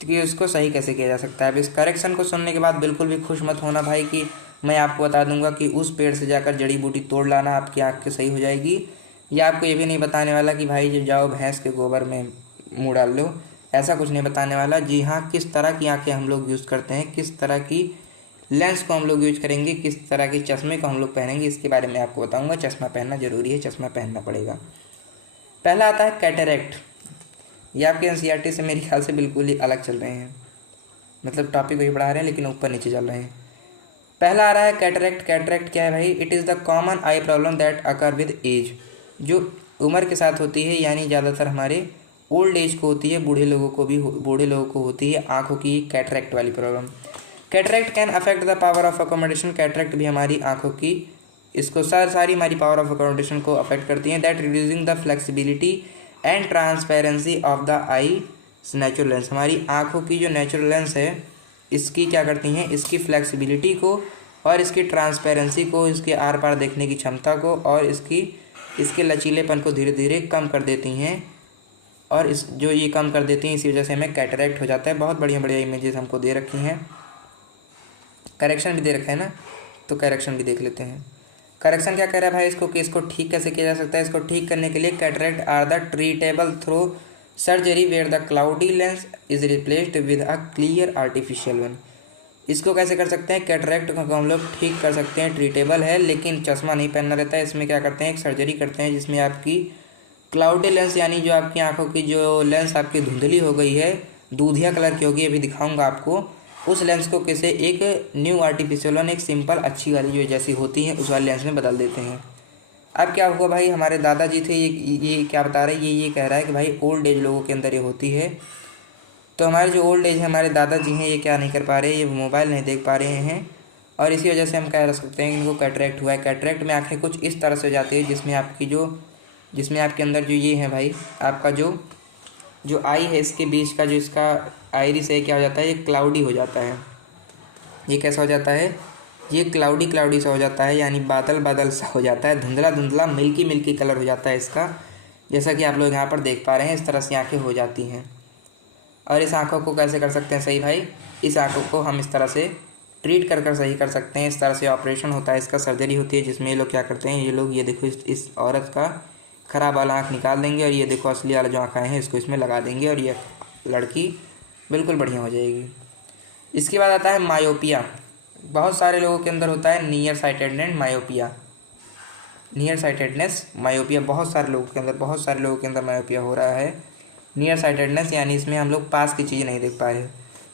कि उसको सही कैसे किया जा सकता है। अब इस करेक्शन को सुनने के बाद बिल्कुल भी खुश मत होना भाई कि मैं आपको बता दूंगा कि उस पेड़ से जाकर जड़ी बूटी तोड़ लाना, आपकी आँख के सही हो जाएगी। या आपको ये भी नहीं बताने वाला कि भाई जब जाओ भैंस के गोबर में मुँह डाल लो, ऐसा कुछ नहीं बताने वाला। जी हाँ, किस तरह की आँखें हम लोग यूज़ करते हैं, किस तरह की लेंस को हम लोग यूज करेंगे, किस तरह के चश्मे को हम लोग पहनेंगे, इसके बारे में आपको बताऊंगा। चश्मा पहनना ज़रूरी है, चश्मा पहनना पड़ेगा। पहला आता है कैटरेक्ट। ये आपके एनसीईआरटी से मेरे ख्याल से बिल्कुल ही अलग चल रहे हैं, मतलब टॉपिक वही पढ़ा रहे हैं लेकिन ऊपर नीचे चल रहे हैं। पहला आ रहा है कैटरेक्ट। कैटरेक्ट क्या है भाई, it is the common eye problem that occur with age, जो उम्र के साथ होती है, यानी ज़्यादातर हमारे ओल्ड एज को होती है, बूढ़े लोगों को होती है आँखों की कैटरेक्ट वाली problem. Cataract can affect the power of accommodation. Cataract भी हमारी आंखों की सारी हमारी पावर ऑफ अकोमोडेशन को अफेक्ट करती हैं। That reducing the flexibility and transparency of the I natural lens. हमारी आंखों की जो नेचुरल लेंस है इसकी क्या करती हैं, इसकी फ्लेक्सिबिलिटी को और इसकी ट्रांसपेरेंसी को, इसके आर पार देखने की क्षमता को और इसके लचीलेपन को धीरे धीरे कम कर देती हैं। और ये कम कर देती हैं, इसी वजह से हमें कैटरेक्ट हो जाता है। बहुत बढ़िया बढ़िया इमेजेस हमको दे रखी हैं, करेक्शन भी दे रखा है ना, तो करेक्शन भी देख लेते हैं। करेक्शन क्या कह रहा है भाई इसको, कि इसको ठीक कैसे किया जा सकता है। इसको ठीक करने के लिए cataract are the treatable through surgery where the cloudy lens is replaced with a clear artificial one. इसको कैसे कर सकते हैं, कैटरेक्ट को हम लोग ठीक कर सकते हैं, ट्रीटेबल है लेकिन चश्मा नहीं पहनना रहता है। इसमें क्या करते हैं, एक सर्जरी करते हैं जिसमें आपकी क्लाउडी लेंस, यानी जो आपकी आंखों की जो लेंस आपकी धुंधली हो गई है, दूधिया कलर की होगी, अभी दिखाऊंगा आपको, उस लेंस को कैसे एक न्यू आर्टिफिशियल वन, एक सिंपल अच्छी वाली जो जैसी होती है उस वाले लेंस में बदल देते हैं। अब क्या हुआ भाई, हमारे दादाजी थे, ये क्या बता रहे हैं, ये कह रहा है कि भाई ओल्ड एज लोगों के अंदर ये होती है। तो हमारे जो ओल्ड एज है, हमारे दादाजी हैं, ये क्या नहीं कर पा रहे, ये मोबाइल नहीं देख पा रहे हैं, और इसी वजह से हम कह सकते हैं कि इनको कैटरेक्ट हुआ है। कैटरेक्ट में आँखें कुछ इस तरह से हो जाती है जिसमें आपके अंदर जो ये है भाई, आपका जो आई है इसके बीच का जो इसका आइरिस है क्या हो जाता है, ये क्लाउडी हो जाता है। ये कैसा हो जाता है, ये क्लाउडी सा हो जाता है, यानी बादल बादल सा हो जाता है, धुंधला धुंधला मिल्की कलर हो जाता है इसका, जैसा कि आप लोग यहाँ पर देख पा रहे हैं। इस तरह से आँखें हो जाती हैं। और इस आँखों को कैसे कर सकते हैं सही भाई, इस आँखों को हम इस तरह से ट्रीट कर सही कर सकते हैं। इस तरह से ऑपरेशन होता है, इसका सर्जरी होती है, जिसमें ये लोग क्या करते हैं, ये लोग ये देखो इस औरत का ख़राब वाला आँख निकाल देंगे और ये देखो असली वाला जो आँख आए हैं इसको इसमें लगा देंगे और ये लड़की बिल्कुल बढ़िया हो जाएगी। इसके बाद आता है मायोपिया। बहुत सारे लोगों के अंदर होता है नियर साइटेडनेस मायोपिया, बहुत सारे लोगों के अंदर मायोपिया हो रहा है। नियर साइटेडनेस यानी इसमें हम लोग पास की चीज़ नहीं देख पा रहे।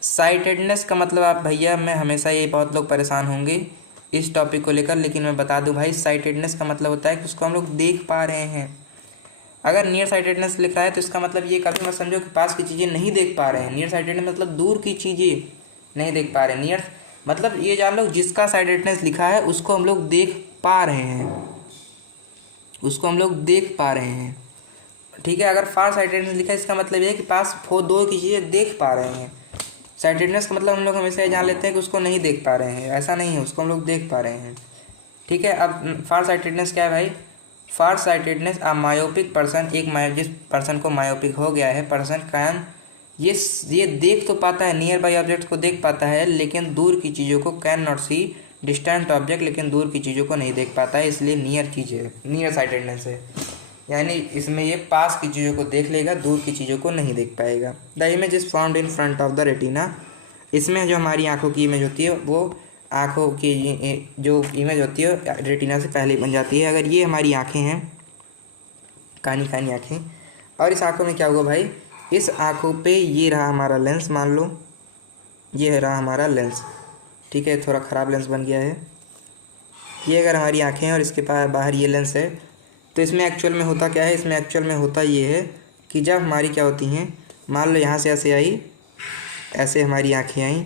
साइटेडनेस का मतलब आप भैया, मैं हमेशा ये बहुत लोग परेशान होंगे इस टॉपिक को लेकर, लेकिन मैं बता दूं भाई, साइटेडनेस का मतलब होता है कि उसको हम लोग देख पा रहे हैं। अगर नियर साइटेडनेस लिखा है तो इसका मतलब ये कभी मत समझो कि पास की चीज़ें नहीं देख पा रहे हैं। नियर साइटेडनेस मतलब दूर की चीज़ें नहीं देख पा रहे हैं। नियर मतलब ये जान लो, जिसका साइटेडनेस लिखा है उसको हम लोग देख पा रहे हैं, ठीक है। अगर फार साइटेडनेस लिखा है इसका मतलब ये है कि पास दो की चीज़ें देख पा रहे हैं। साइटेडनेस का मतलब हम लोग हमेशा ये जान लेते हैं कि उसको नहीं देख पा रहे हैं, ऐसा नहीं है, उसको हम लोग देख पा रहे हैं, ठीक है। अब फार साइटेडनेस क्या है भाई, फार साइटेडनेस अ मायोपिक पर्सन, जिस पर्सन को मायोपिक हो गया है, पर्सन कैन ये देख तो पाता है, नियर बाई ऑब्जेक्ट को देख पाता है, लेकिन दूर की चीज़ों को, can not see distant object, लेकिन दूर की चीज़ों को नहीं देख पाता है, इसलिए नियर साइटेडनेस है। यानी इसमें ये पास की चीज़ों को देख लेगा, दूर की चीज़ों को नहीं देख पाएगा। The image is found in front of the retina. इसमें जो हमारी आँखों की इमेज होती है वो आँखों की जो इमेज होती है रेटिना से पहले बन जाती है। अगर ये हमारी आँखें हैं, कानी कानी आँखें, और इस आँखों में क्या हुआ भाई, इस आँखों पे ये रहा हमारा लेंस, मान लो ये रहा हमारा लेंस, ठीक है, थोड़ा ख़राब लेंस बन गया है। ये अगर हमारी आँखें हैं और इसके पास बाहर ये लेंस है, तो इसमें एक्चुअल में होता क्या है, इसमें एक्चुअल में होता ये है कि जब हमारी क्या होती हैं, मान लो यहाँ से ऐसे आई, ऐसे हमारी आँखें आई,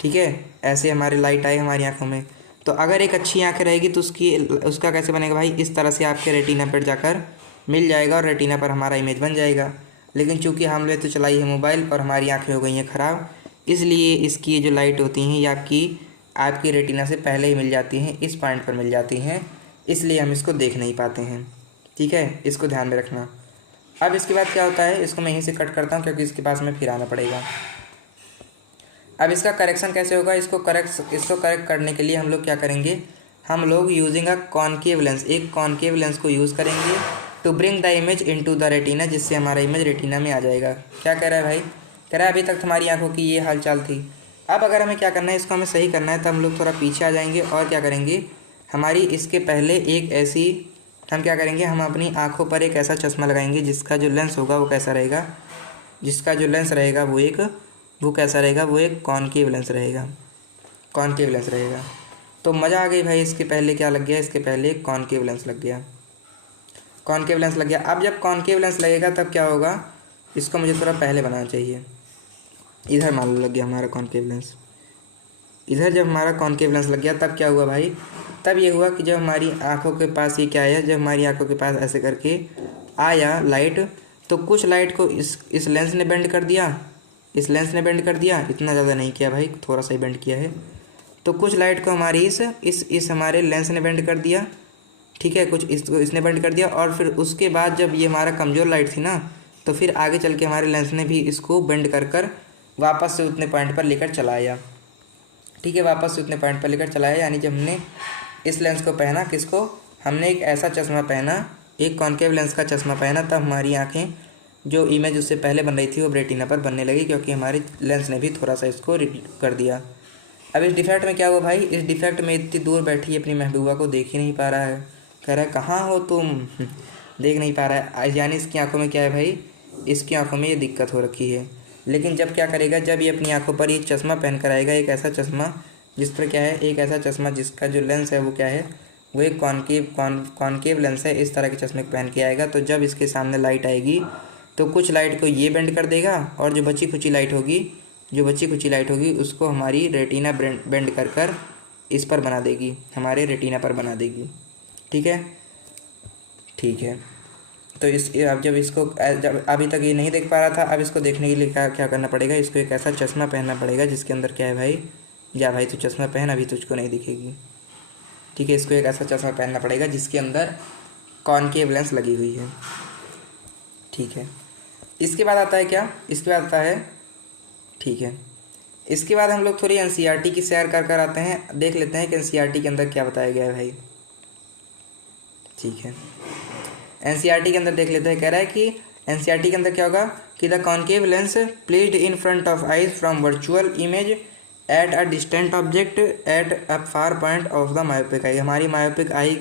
ठीक है, ऐसे हमारे लाइट आई हमारी आँखों में, तो अगर एक अच्छी आँख रहेगी तो उसका कैसे बनेगा भाई, इस तरह से आपके रेटिना पर जाकर मिल जाएगा और रेटिना पर हमारा इमेज बन जाएगा। लेकिन चूंकि हमने तो चलाई है मोबाइल और हमारी आँखें हो गई हैं ख़राब, इसलिए इसकी जो लाइट होती हैं ये आपकी रेटिना से पहले ही मिल जाती हैं, इस पॉइंट पर मिल जाती हैं, इसलिए हम इसको देख नहीं पाते हैं, ठीक है, इसको ध्यान में रखना। अब इसके बाद क्या होता है, इसको मैं यहीं से कट करता हूँ क्योंकि इसके पास में फिर आना पड़ेगा। अब इसका करेक्शन कैसे होगा, इसको करेक्ट करने के लिए हम लोग क्या करेंगे, हम लोग यूजिंग अ कॉनकेव लेंस, एक कॉनकेव लेंस को यूज़ करेंगे to bring the image into the retina, जिससे हमारा इमेज रेटिना में आ जाएगा। क्या कह रहा है भाई, कह रहा है अभी तक हमारी आंखों की ये हालचाल थी, अब अगर हमें क्या करना है, इसको हमें सही करना है, तो हम लोग थोड़ा पीछे आ जाएंगे और क्या करेंगे, हमारी इसके पहले एक ऐसी, हम क्या करेंगे, हम अपनी आँखों पर एक ऐसा चश्मा लगाएंगे जिसका जो लेंस होगा वो कैसा रहेगा, जिसका जो लेंस रहेगा वो कैसा रहेगा, वो एक कॉनकेव लेंस रहेगा, कॉनकेव लेंस रहेगा। तो मज़ा आ गई भाई, इसके पहले क्या लग गया, इसके पहले एक कॉनकेव लेंस लग गया, कॉनकेव लेंस लग गया। अब जब कॉनकेव लेंस लगेगा तब क्या होगा, इसको मुझे थोड़ा पहले बनाना चाहिए, इधर मान लो लग गया हमारा कॉनकेव लेंस, इधर जब हमारा कॉनकेव लेंस लग गया तब क्या हुआ भाई, तब ये हुआ कि जब हमारी आँखों के पास ये क्या आया, जब हमारी आँखों के पास ऐसे करके आया लाइट, तो कुछ लाइट को इस लेंस ने बेंड कर दिया, इस लेंस ने बेंड कर दिया, इतना ज़्यादा नहीं किया भाई, थोड़ा सा ही बेंड किया है, तो कुछ लाइट को हमारी इस हमारे लेंस ने बेंड कर दिया, ठीक है, कुछ इसने बेंड कर दिया, और फिर उसके बाद जब ये हमारा कमज़ोर लाइट थी ना, तो फिर आगे चल के हमारे लेंस ने भी इसको बेंड कर वापस से उतने पॉइंट पर लेकर चलाया, ठीक है, वापस से उतने पॉइंट पर लेकर चलाया। यानी जब हमने इस लेंस को पहना, किसको, हमने एक ऐसा चश्मा पहना, एक कॉनकेव लेंस का चश्मा पहना, तब हमारी आँखें जो इमेज उससे पहले बन रही थी वो रेटिना पर बनने लगी, क्योंकि हमारे लेंस ने भी थोड़ा सा इसको कर दिया। अब इस डिफेक्ट में क्या हुआ भाई, इस डिफेक्ट में इतनी दूर बैठी अपनी महबूबा को देख ही नहीं पा रहा है, कह रहा है कहाँ हो तुम, देख नहीं पा रहा है, यानी इसकी आंखों में क्या है भाई, इसकी आंखों में ये दिक्कत हो रखी है। लेकिन जब क्या करेगा, जब ये अपनी आंखों पर ये चश्मा पहन कर आएगा, एक ऐसा चश्मा जिस पर क्या है, एक ऐसा चश्मा जिसका जो लेंस है वो क्या है, वो एक कॉनकेव लेंस है, इस तरह के चश्मे पहन के आएगा, तो जब इसके सामने लाइट आएगी तो कुछ लाइट को ये बेंड कर देगा, और जो बची खुची लाइट होगी उसको हमारी रेटिना बेंड कर इस पर बना देगी, हमारे रेटिना पर बना देगी। ठीक है, ठीक है। तो अब जब इसको जब अभी तक ये नहीं देख पा रहा था, अब इसको देखने के लिए क्या क्या करना पड़ेगा, इसको एक ऐसा चश्मा पहनना पड़ेगा जिसके अंदर क्या है भाई, जा भाई तू चश्मा पहन, अभी तुझको नहीं दिखेगी। ठीक है, इसको एक ऐसा चश्मा पहनना पड़ेगा जिसके अंदर कॉनकेव लेंस लगी हुई है। ठीक है, इसके बाद आता है क्या, इसके बाद आता है, ठीक है, इसके बाद हम लोग थोड़ी एनसीईआरटी की सैर कर आते हैं, देख लेते हैं कि एनसीईआरटी के अंदर क्या बताया गया है भाई। ठीक है, एनसीईआरटी के अंदर देख लेते हैं, कह रहा है कि एनसीईआरटी के अंदर क्या होगा कि the concave lens placed in front of eyes from virtual image at a distant object at a far point of the myopic eye. हमारी मायोपिक आई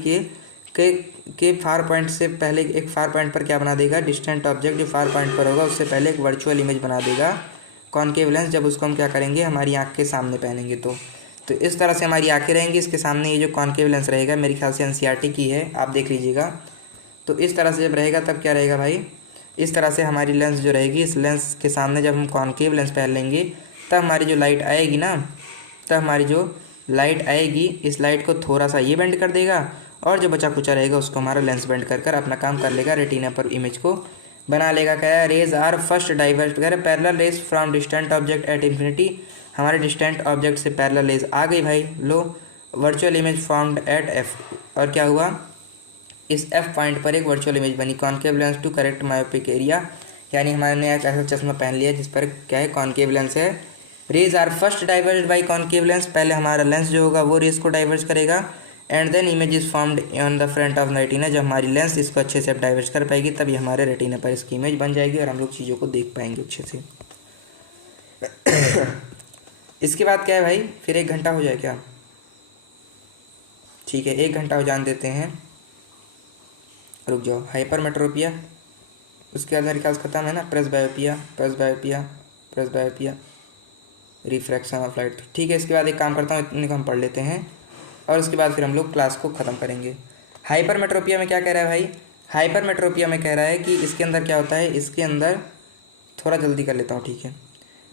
के फार पॉइंट से पहले एक फार पॉइंट पर क्या बना देगा, डिस्टेंट ऑब्जेक्ट जो फार पॉइंट पर होगा उससे पहले एक वर्चुअल इमेज बना देगा कॉनकेव लेंस, जब उसको हम क्या करेंगे, हमारी आँख के सामने पहनेंगे। तो इस तरह से हमारी आँखें रहेंगी, इसके सामने ये जो कॉनकेव लेंस रहेगा, मेरे ख्याल से एनसीईआरटी की है, आप देख लीजिएगा। तो इस तरह से जब रहेगा तब क्या रहेगा भाई, इस तरह से हमारी लेंस जो रहेगी, इस लेंस के सामने जब हम कॉनकेव लेंस पहन लेंगे तब हमारी जो लाइट आएगी ना, तब हमारी जो लाइट आएगी, इस लाइट को थोड़ा सा ये बेंड कर देगा और जो बचा कुचा रहेगा उसको हमारा लेंस बेंड कर अपना काम कर लेगा, रेटिना पर इमेज को बना लेगा। क्या है, रेज आर फर्स्ट डाइवर्ज कर parallel rays from distant object at infinity. हमारे डिस्टेंट ऑब्जेक्ट से पैरेलल रेज आ गई भाई, low virtual image formed at F, और क्या हुआ, इस एफ पॉइंट पर एक वर्चुअल इमेज बनी concave lens to correct myopic area. यानी हमारे एक ऐसा चश्मा पहन लिया जिस पर क्या है, कॉनकेव लेंस है। Rays are first diverge by concave lens, पहले हमारा लेंस जो होगा वो रेज को डाइवर्ज करेगा, and then image is formed on the front of retina. जब हमारी लेंस इसको अच्छे से डाइवर्ज कर पाएगी तब ये हमारे रेटिना पर इसकी इमेज बन जाएगी और हम लोग चीज़ों को देख पाएंगे अच्छे से। इसके बाद क्या है भाई, फिर 1 घंटा हो जाए क्या, ठीक है 1 घंटा हो जान देते हैं, रुक जाओ। हाइपरमेट्रोपिया, उसके बाद मेरे ख्याल से खत्म है ना, presbyopia, presbyopia, presbyopia, refraction of light. ठीक है, इसके बाद एक काम करता हूँ, इतने को हम पढ़ लेते हैं और उसके बाद फिर हम लोग क्लास को ख़त्म करेंगे। हाइपरमेट्रोपिया में क्या कह रहा है भाई, हाइपरमेट्रोपिया में कह रहा है कि इसके अंदर क्या होता है, इसके अंदर थोड़ा जल्दी कर लेता हूँ, ठीक है।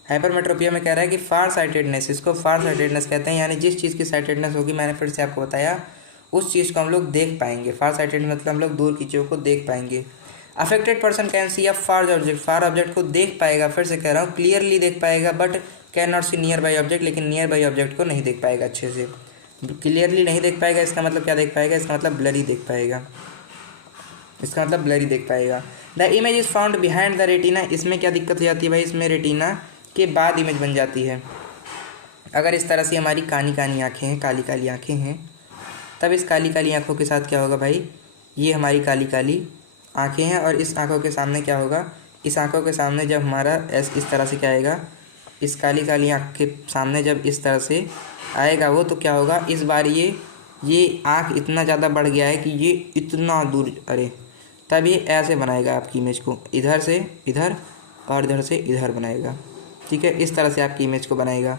हाइपरमेट्रोपिया में कह रहा है कि फार साइटेडनेस, इसको फार साइटेडनेस कहते हैं, यानी जिस चीज़ की साइटेडनेस होगी, मैंने फिर से आपको बताया, उस चीज़ को हम लोग देख पाएंगे। फार साइटेड मतलब हम लोग दूर की चीज़ों को देख पाएंगे। Affected person can see a far object, far object को देख पाएगा, फिर से कह रहा हूँ क्लियरली देख पाएगा, but can not see nearby object, लेकिन नियर बाई ऑब्जेक्ट को नहीं देख पाएगा अच्छे से। क्लियरली नहीं देख पाएगा, इसका मतलब क्या देख पाएगा, इसका मतलब ब्लरी देख पाएगा, इसका मतलब ब्लरी देख पाएगा। The image is found behind the retina, इसमें क्या दिक्कत हो जाती है भाई, इसमें रेटिना के बाद इमेज बन जाती है। अगर इस तरह से हमारी कानी कानी आँखें हैं, काली काली आँखें हैं, तब इस काली काली आँखों के साथ क्या होगा भाई, ये हमारी काली काली आँखें हैं और इस आँखों के सामने क्या होगा, इस आँखों के सामने जब हमारा इस तरह से क्या आएगा, इस काली काली आँख के सामने जब इस तरह से आएगा वो, तो क्या होगा, इस बार ये आँख इतना ज़्यादा बढ़ गया है कि ये इतना दूर, अरे तब ये ऐसे बनाएगा आपकी इमेज को, इधर से इधर और इधर से इधर बनाएगा। ठीक है, इस तरह से आपकी इमेज को बनाएगा।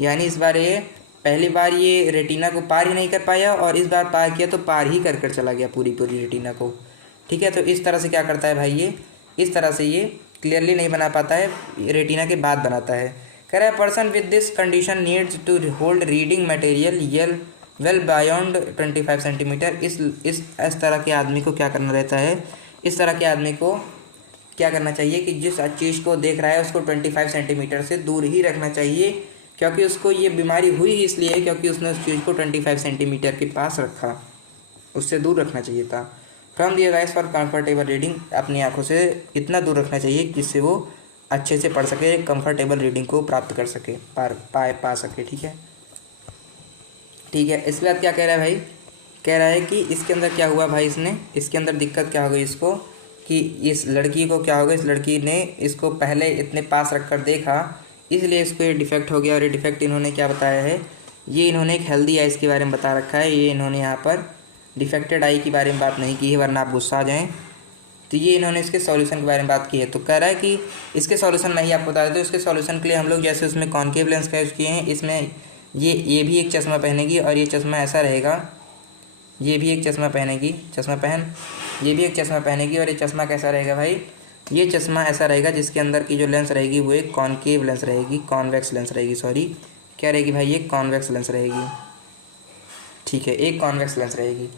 यानी इस बार ये पहली बार ये रेटिना को पार ही नहीं कर पाया और इस बार पार किया तो पार ही कर चला गया पूरी रेटिना को। ठीक है, तो इस तरह से क्या करता है भाई, ये इस तरह से ये क्लियरली नहीं बना पाता है, रेटिना के बाद बनाता है। कह रहा है person with this condition needs to hold reading material well beyond 25 centimetre. इस तरह के आदमी को क्या करना रहता है, इस तरह के आदमी को क्या करना चाहिए कि जिस चीज़ को देख रहा है उसको 25 सेंटीमीटर से दूर ही रखना चाहिए, क्योंकि उसको ये बीमारी हुई ही इसलिए है क्योंकि उसने उस चीज़ को 25 सेंटीमीटर के पास रखा, उससे दूर रखना चाहिए था। From the eyes for comfortable reading, अपनी आँखों से इतना दूर रखना चाहिए जिससे वो अच्छे से पढ़ सके, कंफर्टेबल रीडिंग को प्राप्त कर सके, पा सके। ठीक है, ठीक है। इसके बाद क्या कह रहा है भाई, कह रहा है कि इसके अंदर क्या हुआ भाई, इसके अंदर दिक्कत क्या हो गई इसको, कि इस लड़की को क्या हो गया, इस लड़की ने इसको पहले इतने पास रख कर देखा, इसलिए इसको ये डिफेक्ट हो गया। और ये डिफेक्ट इन्होंने क्या बताया है, ये इन्होंने एक हेल्दी आइज़ के बारे में बता रखा है, ये इन्होंने यहाँ पर डिफेक्टेड आई के बारे में बात नहीं की है, वरना आप गुस्सा आ जाएँ। तो ये इन्होंने इसके सॉल्यूशन के बारे में बात की है। तो कह रहा है कि इसके सॉल्यूशन मैं ही आपको बता देता हूँ। इसके सॉल्यूशन के लिए हम लोग जैसे उसमें कॉनकेव लेंस का यूज़ किए हैं, इसमें ये भी एक चश्मा पहनेगी और ये चश्मा ऐसा रहेगा, ये भी एक चश्मा पहनेगी, चश्मा पहन, ये भी एक चश्मा पहनेगी। और ये चश्मा कैसा रहेगा भाई, ये चश्मा ऐसा रहेगा जिसके अंदर की जो लेंस रहेगी वो एक कॉनकेव लेंस रहेगी, कॉन्वेक्स लेंस रहेगी, सॉरी क्या रहेगी भाई, ये कॉन्वेक्स लेंस रहेगी। ठीक है, एक कॉन्वेक्स लेंस रहेगी।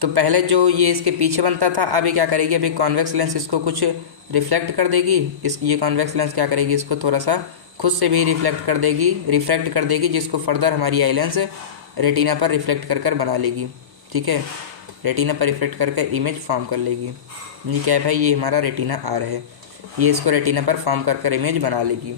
तो पहले जो ये इसके पीछे बनता था, अभी क्या करेगी, अभी कॉन्वेक्स लेंस इसको कुछ रिफ्लेक्ट कर देगी। ये कॉन्वेक्स लेंस क्या करेगी, इसको थोड़ा सा खुद से भी रिफ्रेक्ट कर देगी, जिसको फर्दर हमारी आई लेंस रेटिना पर रिफ्लेक्ट कर बना लेगी। ठीक है, रेटिना पर रिफ्लेक्ट करके इमेज फॉर्म कर लेगी। ये क्या है भाई, ये हमारा रेटिना आर है, ये इसको रेटिना पर फॉर्म कर इमेज बना लेगी।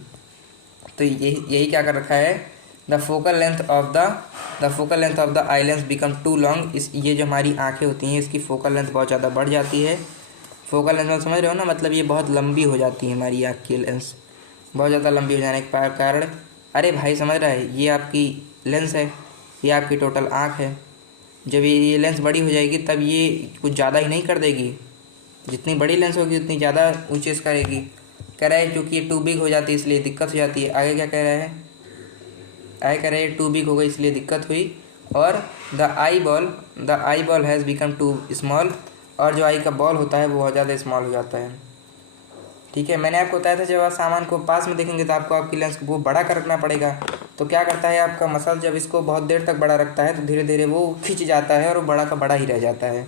तो यही क्या कर रखा है, the focal length of the eye lens become too long. ये जो हमारी आंखें होती हैं, इसकी फोकल लेंथ बहुत ज़्यादा बढ़ जाती है। फोकल लेंथ में समझ रहे हो ना, मतलब ये बहुत लंबी हो जाती है, हमारी आँख की लेंस बहुत ज़्यादा लंबी हो जाने के कारण, अरे भाई समझ रहा है, ये आपकी लेंस है, ये आपकी टोटल आँख है। जब ये लेंस बड़ी हो जाएगी तब ये कुछ ज़्यादा ही नहीं कर देगी, जितनी बड़ी लेंस होगी उतनी ज़्यादा ऊँचे करेगी। कह रहा है क्योंकि ये टू बिग हो जाती है इसलिए दिक्कत हो जाती है। आगे क्या कह रहा है, आगे कह रहे हैं टू बिग हो गई इसलिए दिक्कत हुई। और the eyeball has become too small, और जो आई का बॉल होता है वो बहुत ज़्यादा स्मॉल हो जाता है। ठीक है, मैंने आपको बताया था जब आप सामान को पास में देखेंगे तो आपको आपकी लेंस को बड़ा कर रखना पड़ेगा। तो क्या करता है आपका मसल, जब इसको बहुत देर तक बड़ा रखता है तो धीरे धीरे वो खिंच जाता है और वो बड़ा का बड़ा ही रह जाता है।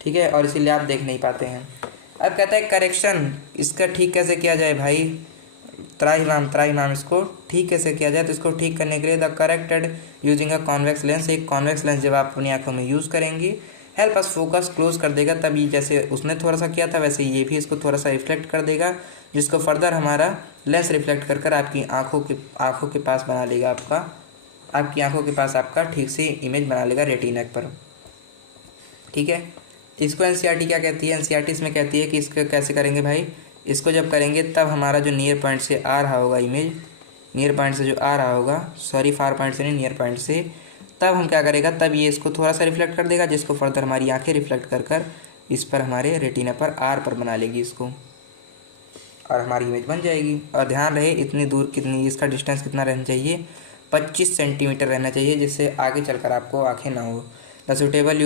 ठीक है, और इसीलिए आप देख नहीं पाते हैं। अब कहता है करेक्शन, इसका ठीक कैसे किया जाए भाई, त्राहिमाम इसको ठीक कैसे किया जाए। तो इसको ठीक करने के लिए the corrected using a convex lens, एक कॉन्वेक्स लेंस जब आप अपनी आंखों में यूज़ करेंगे, हेल्प अस फोकस क्लोज कर देगा। तभी जैसे उसने थोड़ा सा किया था वैसे ये भी इसको थोड़ा सा रिफ्लेक्ट कर देगा, जिसको फर्दर हमारा लेंस रिफ्लेक्ट कर आपकी आँखों के पास बना लेगा, आपकी आँखों के पास आपका ठीक से इमेज बना लेगा रेटिना पर। ठीक है, इसको एनसीईआरटी क्या कहती है, एनसीईआरटी इसमें कहती है कि इसको कैसे करेंगे भाई, इसको जब करेंगे तब हमारा जो नियर पॉइंट से आ रहा होगा इमेज, नियर पॉइंट से जो आ रहा होगा, सॉरी फार पॉइंट से नहीं, नियर पॉइंट से, तब हम क्या करेगा, तब ये इसको थोड़ा सा रिफ्लेक्ट कर देगा, जिसको फर्दर हमारी आंखें रिफ्लेक्ट कर इस पर हमारे रेटिना पर आर पर बना लेगी इसको, और हमारी इमेज बन जाएगी। और ध्यान रहे इतनी दूर कितनी, इसका डिस्टेंस कितना रहना चाहिए, 25 सेंटीमीटर रहना चाहिए, जिससे आगे चलकर आपको आँखें ना हो। The suitable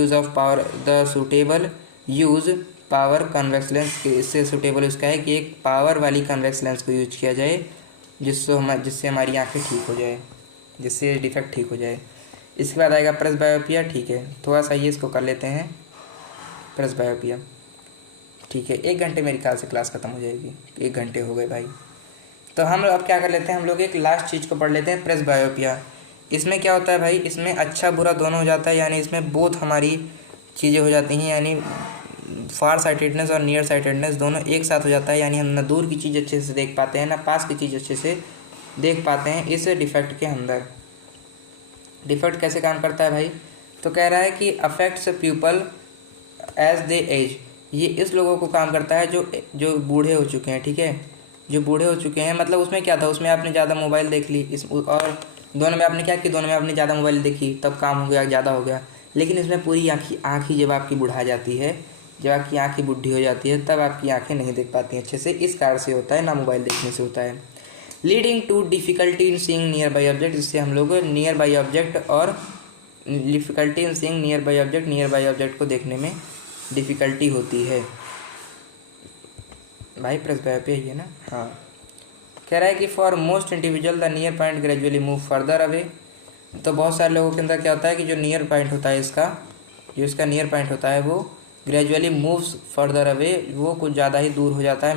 use power convex lens, इससे सुटेबल इसका है कि एक पावर वाली कन्वेक्स लेंस को यूज किया जाए, जिससे हमारी आंखें ठीक हो जाए, जिससे डिफेक्ट ठीक हो जाए। इसके बाद आएगा प्रेसबायोपिया। ठीक है, थोड़ा सा ये इसको कर लेते हैं, प्रेसबायोपिया। ठीक है, 1 घंटे मेरे ख्याल से क्लास ख़त्म हो जाएगी, 1 घंटे हो गए भाई। तो हम अब क्या कर लेते हैं, हम लोग एक लास्ट चीज़ को पढ़ लेते हैं, प्रेसबायोपिया। इसमें क्या होता है भाई, इसमें अच्छा बुरा दोनों हो जाता है, यानी इसमें बोथ हमारी चीज़ें हो जाती हैं, यानी फार साइटेडनेस और नियर साइटेडनेस दोनों एक साथ हो जाता है, यानी हम ना दूर की चीज़ अच्छे से देख पाते हैं ना पास की चीज़ अच्छे से देख पाते हैं इस डिफेक्ट के अंदर। डिफेक्ट कैसे काम करता है भाई, तो कह रहा है कि affects people as they age, ये इस लोगों को काम करता है जो बूढ़े हो चुके हैं। ठीक है, जो बूढ़े हो चुके हैं, मतलब उसमें क्या था, उसमें आपने ज़्यादा मोबाइल देख ली और दोनों में आपने क्या कि दोनों में आपने ज़्यादा मोबाइल देखी तब काम हो गया, ज़्यादा हो गया। लेकिन इसमें पूरी आँख ही जब आपकी बुढ़ा जाती है, जब आपकी आँख ही बुढ़ी हो जाती है, तब आपकी आँखें नहीं देख पाती हैं अच्छे से, इस कारण से होता है, ना मोबाइल देखने से होता है। Leading to difficulty in seeing nearby object, इससे हम लोग नियर बाई ऑब्जेक्ट और difficulty in seeing nearby object को देखने में डिफ़िकल्टी होती है। भाई प्रेसबायोपिया है ना, हाँ। कह रहा है कि for most individual the near point gradually move further away. तो बहुत सारे लोगों के अंदर क्या होता है कि जो नियर पॉइंट होता है जो इसका नियर पॉइंट होता है वो ग्रेजुअली मूव्स फर्दर अवे, वो कुछ ज़्यादा ही दूर हो जाता है,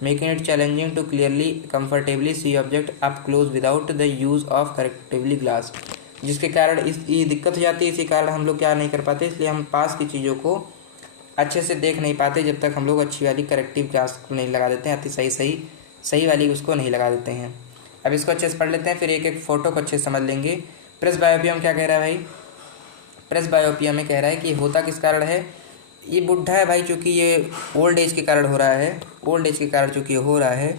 making it challenging to clearly comfortably see object up close without the use of correctively glass, जिसके कारण ये दिक्कत हो जाती है। इसी कारण हम लोग क्या नहीं कर पाते, इसलिए हम पास की चीज़ों को अच्छे से देख नहीं पाते जब तक हम लोग अच्छी वाली करेक्टिव ग्लास को नहीं लगा देते हैं, अति सही वाली उसको नहीं लगा देते हैं। अब इसको अच्छे से पढ़ लेते हैं, फिर एक एक फ़ोटो को अच्छे से समझ लेंगे। प्रेसबायोपिया में क्या कह रहा है भाई, प्रेसबायोपिया में कह रहा है कि होता किस कारण है, ये बुढ़ा है भाई, चूँकि ये ओल्ड एज के कारण हो रहा है, ओल्ड एज के कारण चूँकि हो रहा है,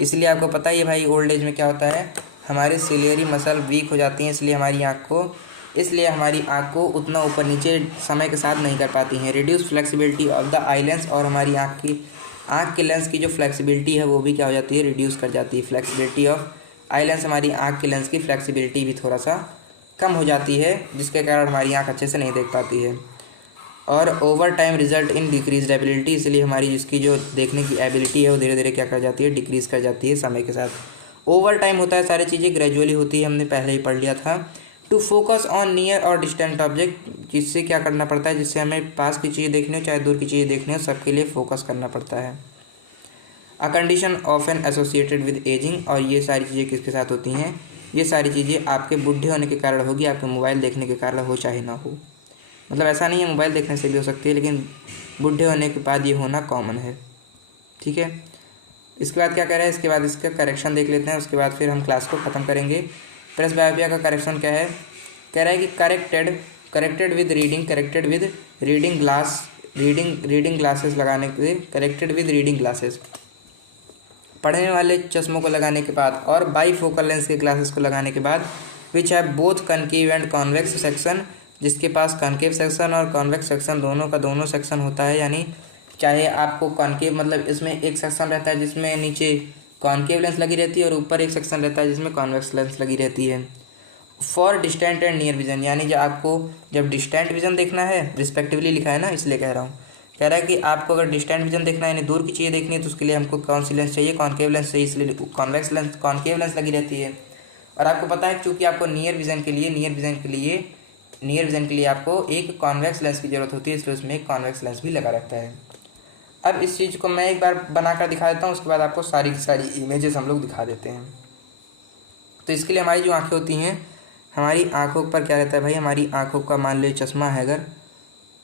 इसलिए आपको पता ही है भाई ओल्ड एज में क्या होता है, हमारे सिलियरी मसल वीक हो जाती हैं, इसलिए हमारी आँख को उतना ऊपर नीचे समय के साथ नहीं कर पाती हैं। Reduce flexibility of the eye lens, और हमारी आँख के लेंस की जो फ्लेक्सिबिलिटी है वो भी क्या हो जाती है, रिड्यूस कर जाती है। फ्लेक्सिबिलिटी ऑफ आई लेंस, हमारी आँख के लेंस की फ्लेक्सिबिलिटी भी थोड़ा सा कम हो जाती है, जिसके कारण हमारी आँख अच्छे से नहीं देख पाती है। और over time result in decrease ability, इसलिए हमारी जिसकी जो देखने की एबिलिटी है वो धीरे धीरे क्या कर जाती है, डिक्रीज़ कर जाती है समय के साथ। ओवर टाइम होता है सारी चीज़ें, ग्रेजुअली होती है, हमने पहले ही पढ़ लिया था। टू फोकस ऑन नियर और डिस्टेंट ऑब्जेक्ट, जिससे क्या करना पड़ता है, जिससे हमें पास की चीज़ें देखनी हो चाहे दूर की चीज़ें देखनी हो, सबके लिए फोकस करना पड़ता है। A condition often associated with ageing, और ये सारी चीज़ें किसके साथ होती हैं, ये सारी चीज़ें आपके बूढ़े होने के कारण होगी, आपके मोबाइल देखने के कारण हो चाहे ना हो। मतलब ऐसा नहीं है मोबाइल देखने से भी हो सकती है, लेकिन बूढ़े होने के बाद ये होना कॉमन है। ठीक है, इसके बाद क्या कह रहा है, इसके बाद इसका करेक्शन देख लेते हैं, उसके बाद फिर हम क्लास को ख़त्म करेंगे। प्रेस बायोपिया का करेक्शन क्या है, कह रहा है कि corrected with reading glass, reading glasses लगाने के, करेक्टेड विद रीडिंग ग्लासेस, पढ़ने वाले चश्मों को लगाने के बाद, और बाई फोकल लेंस के ग्लासेस को लगाने के बाद, विच है both concave and convex section, जिसके पास कॉन्केव सेक्शन और कॉन्वेक्स सेक्शन दोनों का दोनों सेक्शन होता है। यानी चाहे आपको कॉन्केव मतलब इसमें एक सेक्शन रहता है जिसमें नीचे कॉन्केव लेंस लगी रहती है और ऊपर एक सेक्शन रहता है जिसमें कॉन्वेक्स लेंस लगी रहती है। For distant and near vision, यानी जब डिस्टेंट विजन देखना है, रिस्पेक्टिवली लिखा है ना इसलिए कह रहा हूँ, कह रहा है कि आपको अगर डिस्टेंट विजन देखना है यानी दूर की चीज़ें देखनी है तो उसके लिए हमको कौन सी लेंस चाहिए, कॉन्केव लेंस चाहिए, इसलिए कॉन्केव लेंस लगी रहती है। और आपको पता है चूँकि आपको नियर विजन के लिए आपको एक कॉन्वेक्स लेंस की ज़रूरत होती है, इसलिए उसमें एक कॉन्वेक्स लेंस भी लगा रहता है। अब इस चीज़ को मैं एक बार बनाकर दिखा देता हूँ, उसके बाद आपको सारी की सारी इमेजेस हम लोग दिखा देते हैं। तो इसके लिए हमारी जो आँखें होती हैं, हमारी आँखों पर क्या रहता है भाई, हमारी आँखों का मान लो चश्मा है, अगर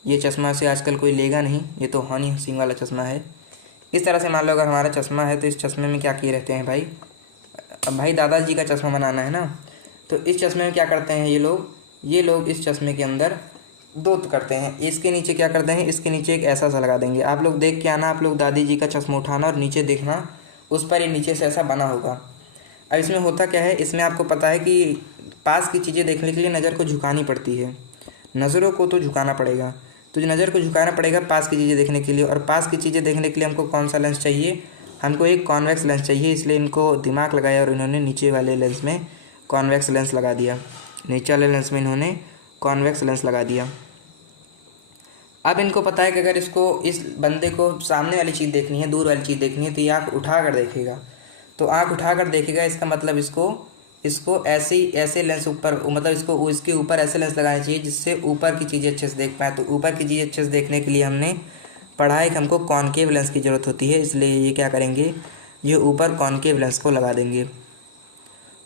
ये चश्मा से आजकल कोई लेगा नहीं, ये तो हनी सिंह वाला चश्मा है। इस तरह से मान लो अगर हमारा चश्मा है तो इस चश्मे में क्या किए रहते हैं भाई, अब भाई दादाजी का चश्मा बनाना है ना, तो इस चश्मे में क्या करते हैं ये लोग इस चश्मे के अंदर दो करते हैं, इसके नीचे क्या करते हैं, इसके नीचे एक ऐसा सा लगा देंगे। आप लोग देख के आना, आप लोग दादी जी का चश्मा उठाना और नीचे देखना, उस पर ये नीचे से ऐसा बना होगा। अब इसमें होता क्या है, इसमें आपको पता है कि पास की चीज़ें देखने के लिए नज़र को झुकानी पड़ती है, नज़रों को तो झुकाना पड़ेगा, तो जो नज़र को झुकाना पड़ेगा पास की चीज़ें देखने के लिए, और पास की चीज़ें देखने के लिए हमको कौन सा लेंस चाहिए, हमको एक कॉन्वेक्स लेंस चाहिए। इसलिए इनको दिमाग लगाया और इन्होंने नीचे वाले लेंस में कॉन्वेक्स लेंस लगा दिया, नीचे वाले लेंस में इन्होंने कॉन्वेक्स लेंस लगा दिया। अब इनको पता है कि अगर इस बंदे को सामने वाली चीज़ देखनी है, दूर वाली चीज़ देखनी है, तो ये आँख उठा कर देखेगा, तो आँख उठा कर देखेगा, इसका मतलब इसको ऐसे लेंस ऊपर, मतलब इसके ऊपर ऐसे लेंस लगाने चाहिए जिससे ऊपर की चीज़ें अच्छे से देख पाए। तो ऊपर की चीज़ें अच्छे से देखने के लिए हमने पढ़ा है कि हमको कॉन्केव लेंस की ज़रूरत होती है, इसलिए ये क्या करेंगे, ये ऊपर कॉन्केव लेंस को लगा देंगे,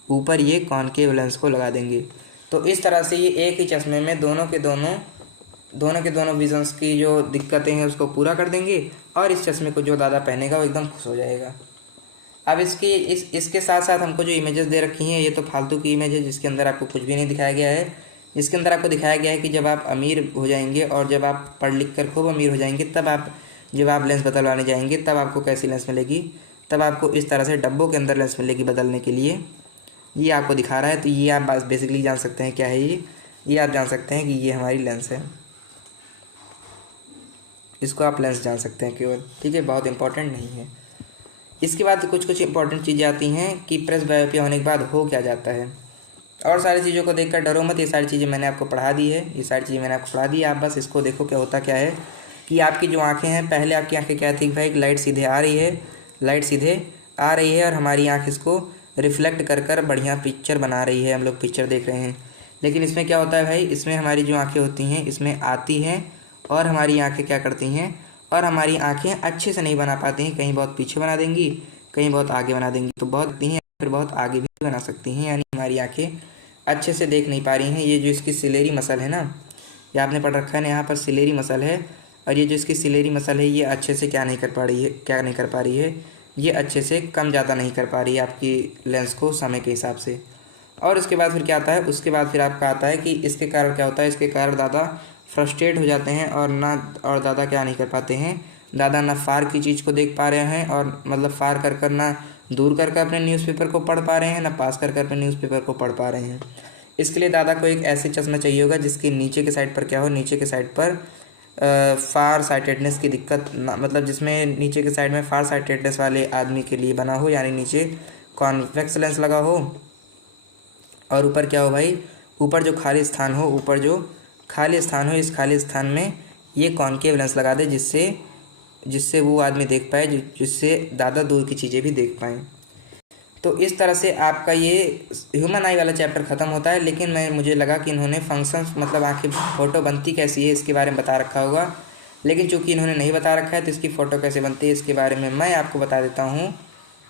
ऊपर ये कॉन्केव लेंस को लगा देंगे। तो इस तरह से ये एक ही चश्मे में दोनों के दोनों विजन्स की जो दिक्कतें हैं उसको पूरा कर देंगे, और इस चश्मे को जो दादा पहनेगा वो एकदम खुश हो जाएगा। अब इसके साथ साथ हमको जो इमेजेस दे रखी हैं, ये तो फालतू की इमेज है जिसके अंदर आपको कुछ भी नहीं दिखाया गया है। इसके अंदर आपको दिखाया गया है कि जब आप अमीर हो जाएंगे और जब आप पढ़ लिख कर खूब अमीर हो जाएंगे, जब आप लेंस बदलवाने जाएंगे तब आपको कैसी लेंस मिलेगी, तब आपको इस तरह से डब्बों के अंदर लेंस मिलेगी बदलने के लिए, ये आपको दिखा रहा है। तो ये आप बेसिकली जान सकते हैं क्या है ये आप जान सकते हैं कि ये हमारी लेंस है, इसको आप लेंस जान सकते हैं केवल, ठीक है, बहुत इंपॉर्टेंट नहीं है। इसके बाद कुछ इंपॉर्टेंट चीज़ें आती हैं कि प्रेस बायोपिया होने के बाद हो क्या जाता है, और सारी चीज़ों को देखकर डरो मत, ये सारी चीज़ें मैंने आपको पढ़ा दी है, आप बस इसको देखो क्या होता क्या है कि आपकी जो आँखें हैं, पहले आपकी आँखें क्या थी भाई, लाइट सीधे आ रही है और हमारी आँख इसको रिफ्लेक्ट कर बढ़िया पिक्चर बना रही है, हम लोग पिक्चर देख रहे हैं। लेकिन इसमें क्या होता है भाई, इसमें हमारी जो आँखें होती हैं इसमें आती हैं और हमारी आँखें क्या करती हैं, और हमारी आँखें अच्छे से नहीं बना पाती हैं, कहीं बहुत पीछे बना देंगी, कहीं बहुत आगे बना देंगी, तो बहुत हैं फिर बहुत आगे भी बना सकती हैं, यानी हमारी आँखें अच्छे से देख नहीं पा रही हैं। ये जो इसकी सिलेरी मसल है ना, ये आपने पढ़ रखा है ना, यहाँ पर सिलेरी मसल है, और ये जो इसकी सिलेरी मसल है ये अच्छे से क्या नहीं कर पा रही है, ये अच्छे से कम ज़्यादा नहीं कर पा रही है आपकी लेंस को समय के हिसाब से। और उसके बाद फिर क्या आता है, उसके बाद फिर आपका आता है कि इसके कारण क्या होता है, इसके कारण दादा फ्रस्ट्रेट हो जाते हैं और दादा क्या नहीं कर पाते हैं, दादा ना फार की चीज़ को देख पा रहे हैं, और मतलब फार कर ना दूर कर अपने न्यूज़पेपर को पढ़ पा रहे हैं, ना पास कर अपने न्यूज़पेपर को पढ़ पा रहे हैं। इसके लिए दादा को एक ऐसे चश्मा चाहिए होगा जिसके नीचे के साइड पर क्या हो, नीचे के साइड पर फार साइटेडनेस की दिक्कत ना, मतलब जिसमें नीचे के साइड में फार साइटेडनेस वाले आदमी के लिए बना हो, यानी नीचे कॉन्वेक्स लेंस लगा हो, और ऊपर क्या हो भाई, ऊपर जो खाली स्थान हो, इस खाली स्थान में ये कॉन्केव लेंस लगा दे, जिससे वो आदमी देख पाए, जिससे दादा दूर की चीज़ें भी देख पाएँ। तो इस तरह से आपका ये ह्यूमन आई वाला चैप्टर ख़त्म होता है। लेकिन मुझे लगा कि इन्होंने फंक्शंस मतलब आखिर फ़ोटो बनती कैसी है इसके बारे में बता रखा होगा, लेकिन चूंकि इन्होंने नहीं बता रखा है तो इसकी फ़ोटो कैसे बनती है इसके बारे में मैं आपको बता देता हूँ।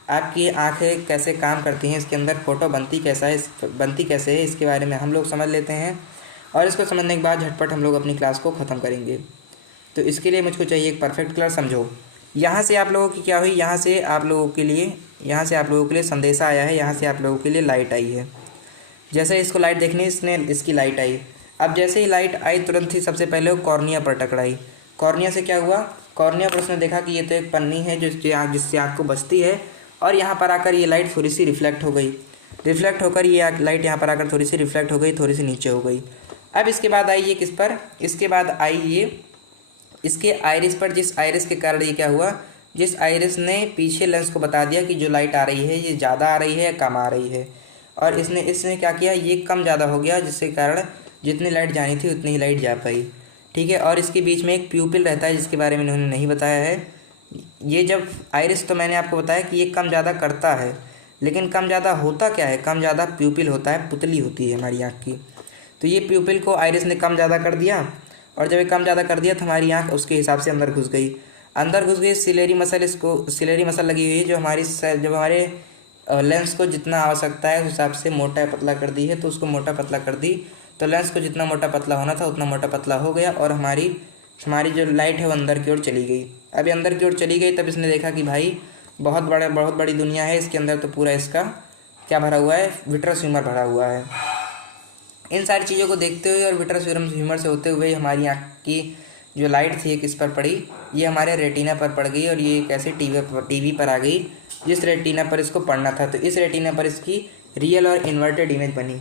आपकी आँखें कैसे काम करती हैं, इसके अंदर फ़ोटो बनती कैसे है इसके बारे में हम लोग समझ लेते हैं, और इसको समझने के बाद झटपट हम लोग अपनी क्लास को ख़त्म करेंगे। तो इसके लिए मुझको चाहिए एक परफेक्ट कलर। समझो, यहाँ से आप लोगों की क्या हुई, यहाँ से आप लोगों के लिए संदेशा आया है, यहाँ से आप लोगों के लिए लाइट आई है। जैसे इसको लाइट देखनी, इसकी लाइट आई। अब जैसे ही लाइट आई तुरंत ही सबसे पहले वो कॉर्निया पर टकराई। कॉर्निया से क्या हुआ, कॉर्निया पर उसने देखा कि ये तो एक पन्नी है जिससे आँख को बचती है, और यहाँ पर आकर ये लाइट थोड़ी सी रिफ्लेक्ट हो गई। रिफ्लेक्ट होकर ये लाइट यहाँ पर आकर थोड़ी सी रिफ्लेक्ट हो गई, थोड़ी सी नीचे हो गई। अब इसके बाद आई ये किस पर, इसके बाद आई ये इसके आइरिस पर, जिस आइरिस के कारण ये क्या हुआ, जिस आइरिस ने पीछे लेंस को बता दिया कि जो लाइट आ रही है ये ज़्यादा आ रही है या कम आ रही है, और इसने क्या किया, ये कम ज़्यादा हो गया, जिसके कारण जितनी लाइट जानी थी उतनी ही लाइट जा पाई। ठीक है, और इसके बीच में एक प्यूपिल रहता है जिसके बारे में इन्होंने नहीं बताया है। ये जब आइरिस, तो मैंने आपको बताया कि ये कम ज़्यादा करता है, लेकिन कम ज़्यादा होता क्या है, कम ज़्यादा प्यूपिल होता है, पुतली होती है हमारी आँख की। तो ये प्यूपिल को आइरिस ने कम ज़्यादा कर दिया, और जब ये कम ज़्यादा कर दिया तो हमारी आँख उसके हिसाब से अंदर घुस गई। सिलेरी मसल लगी हुई है जो हमारे लेंस को जितना आवश्यकता है उस हिसाब से मोटा पतला कर दी है, तो उसको मोटा पतला कर दी, तो लेंस को जितना मोटा पतला होना था उतना मोटा पतला हो गया, और हमारी जो लाइट है वो अंदर की ओर चली गई। अब ये अंदर की ओर चली गई, तब इसने देखा कि भाई बहुत बड़ी दुनिया है, इसके अंदर तो पूरा इसका क्या भरा हुआ है, विट्रस ह्यूमर भरा हुआ है। इन सारी चीज़ों को देखते हुए और विट्रस ह्यूमर से होते हुए हमारी आँख की जो लाइट थी किस पर पड़ी, ये हमारे रेटिना पर पड़ गई, और ये कैसे टीवी पर आ गई, जिस रेटिना पर इसको पढ़ना था। तो इस रेटिना पर इसकी रियल और इन्वर्टेड इमेज बनी।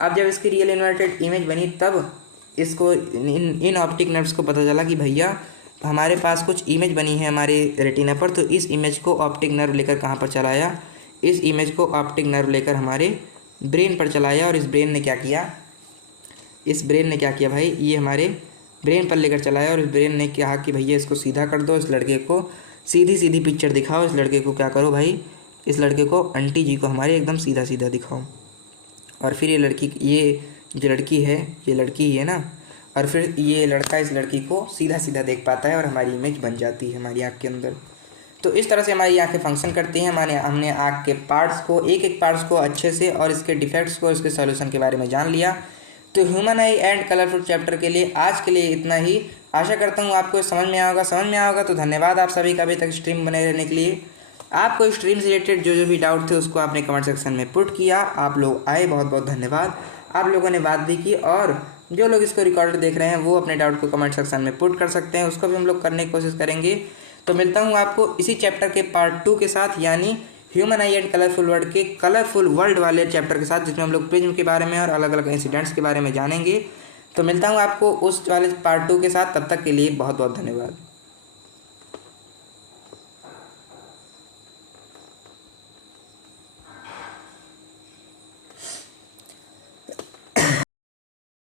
अब जब इसकी रियल इन्वर्टेड इमेज बनी तब इसको इन ऑप्टिक नर्व्स को पता चला कि भैया हमारे पास कुछ इमेज बनी है हमारे रेटिना पर, तो इस इमेज को ऑप्टिक नर्व लेकर कहाँ पर चलाया, इस इमेज को ऑप्टिक नर्व लेकर हमारे ब्रेन पर चलाया, और इस ब्रेन ने क्या किया भाई, ये हमारे ब्रेन पर लेकर चलाया, और इस ब्रेन ने कहा कि भैया इसको सीधा कर दो, इस लड़के को सीधी पिक्चर दिखाओ, इस लड़के को क्या करो भाई, इस लड़के को आंटी जी को हमारे एकदम सीधा दिखाओ। और फिर ये जो लड़की है ये लड़की ही है ना, और फिर ये लड़का इस लड़की को सीधा देख पाता है, और हमारी इमेज बन जाती है हमारी आँख के अंदर। तो इस तरह से हमारी आँखें फंक्शन करती हैं। हमने आँख के पार्ट्स को, एक पार्ट्स को अच्छे से, और इसके डिफेक्ट्स को, इसके सॉल्यूशन के बारे में जान लिया। तो human I and colourful chapter के लिए आज के लिए इतना ही। आशा करता हूँ आपको समझ में आया होगा। तो धन्यवाद आप सभी का अभी तक स्ट्रीम बने रहने के लिए। आपको स्ट्रीम से रिलेटेड जो भी डाउट थे उसको आपने कमेंट सेक्शन में पुट किया। आप लोग आए, बहुत बहुत धन्यवाद। आप लोगों ने बात भी की, और जो लोग इसको रिकॉर्ड देख रहे हैं वो अपने डाउट को कमेंट सेक्शन में पुट कर सकते हैं, उसको भी हम लोग करने की कोशिश करेंगे। तो मिलता हूँ आपको इसी चैप्टर के पार्ट 2 के साथ, यानी human I and colourful world के कलरफुल वर्ल्ड वाले चैप्टर के साथ, जिसमें हम लोग प्रिज्म के बारे में और अलग अलग इंसिडेंट्स के बारे में जानेंगे। तो मिलता हूँ आपको उस वाले पार्ट 2 के साथ, तब तक के लिए बहुत बहुत धन्यवाद।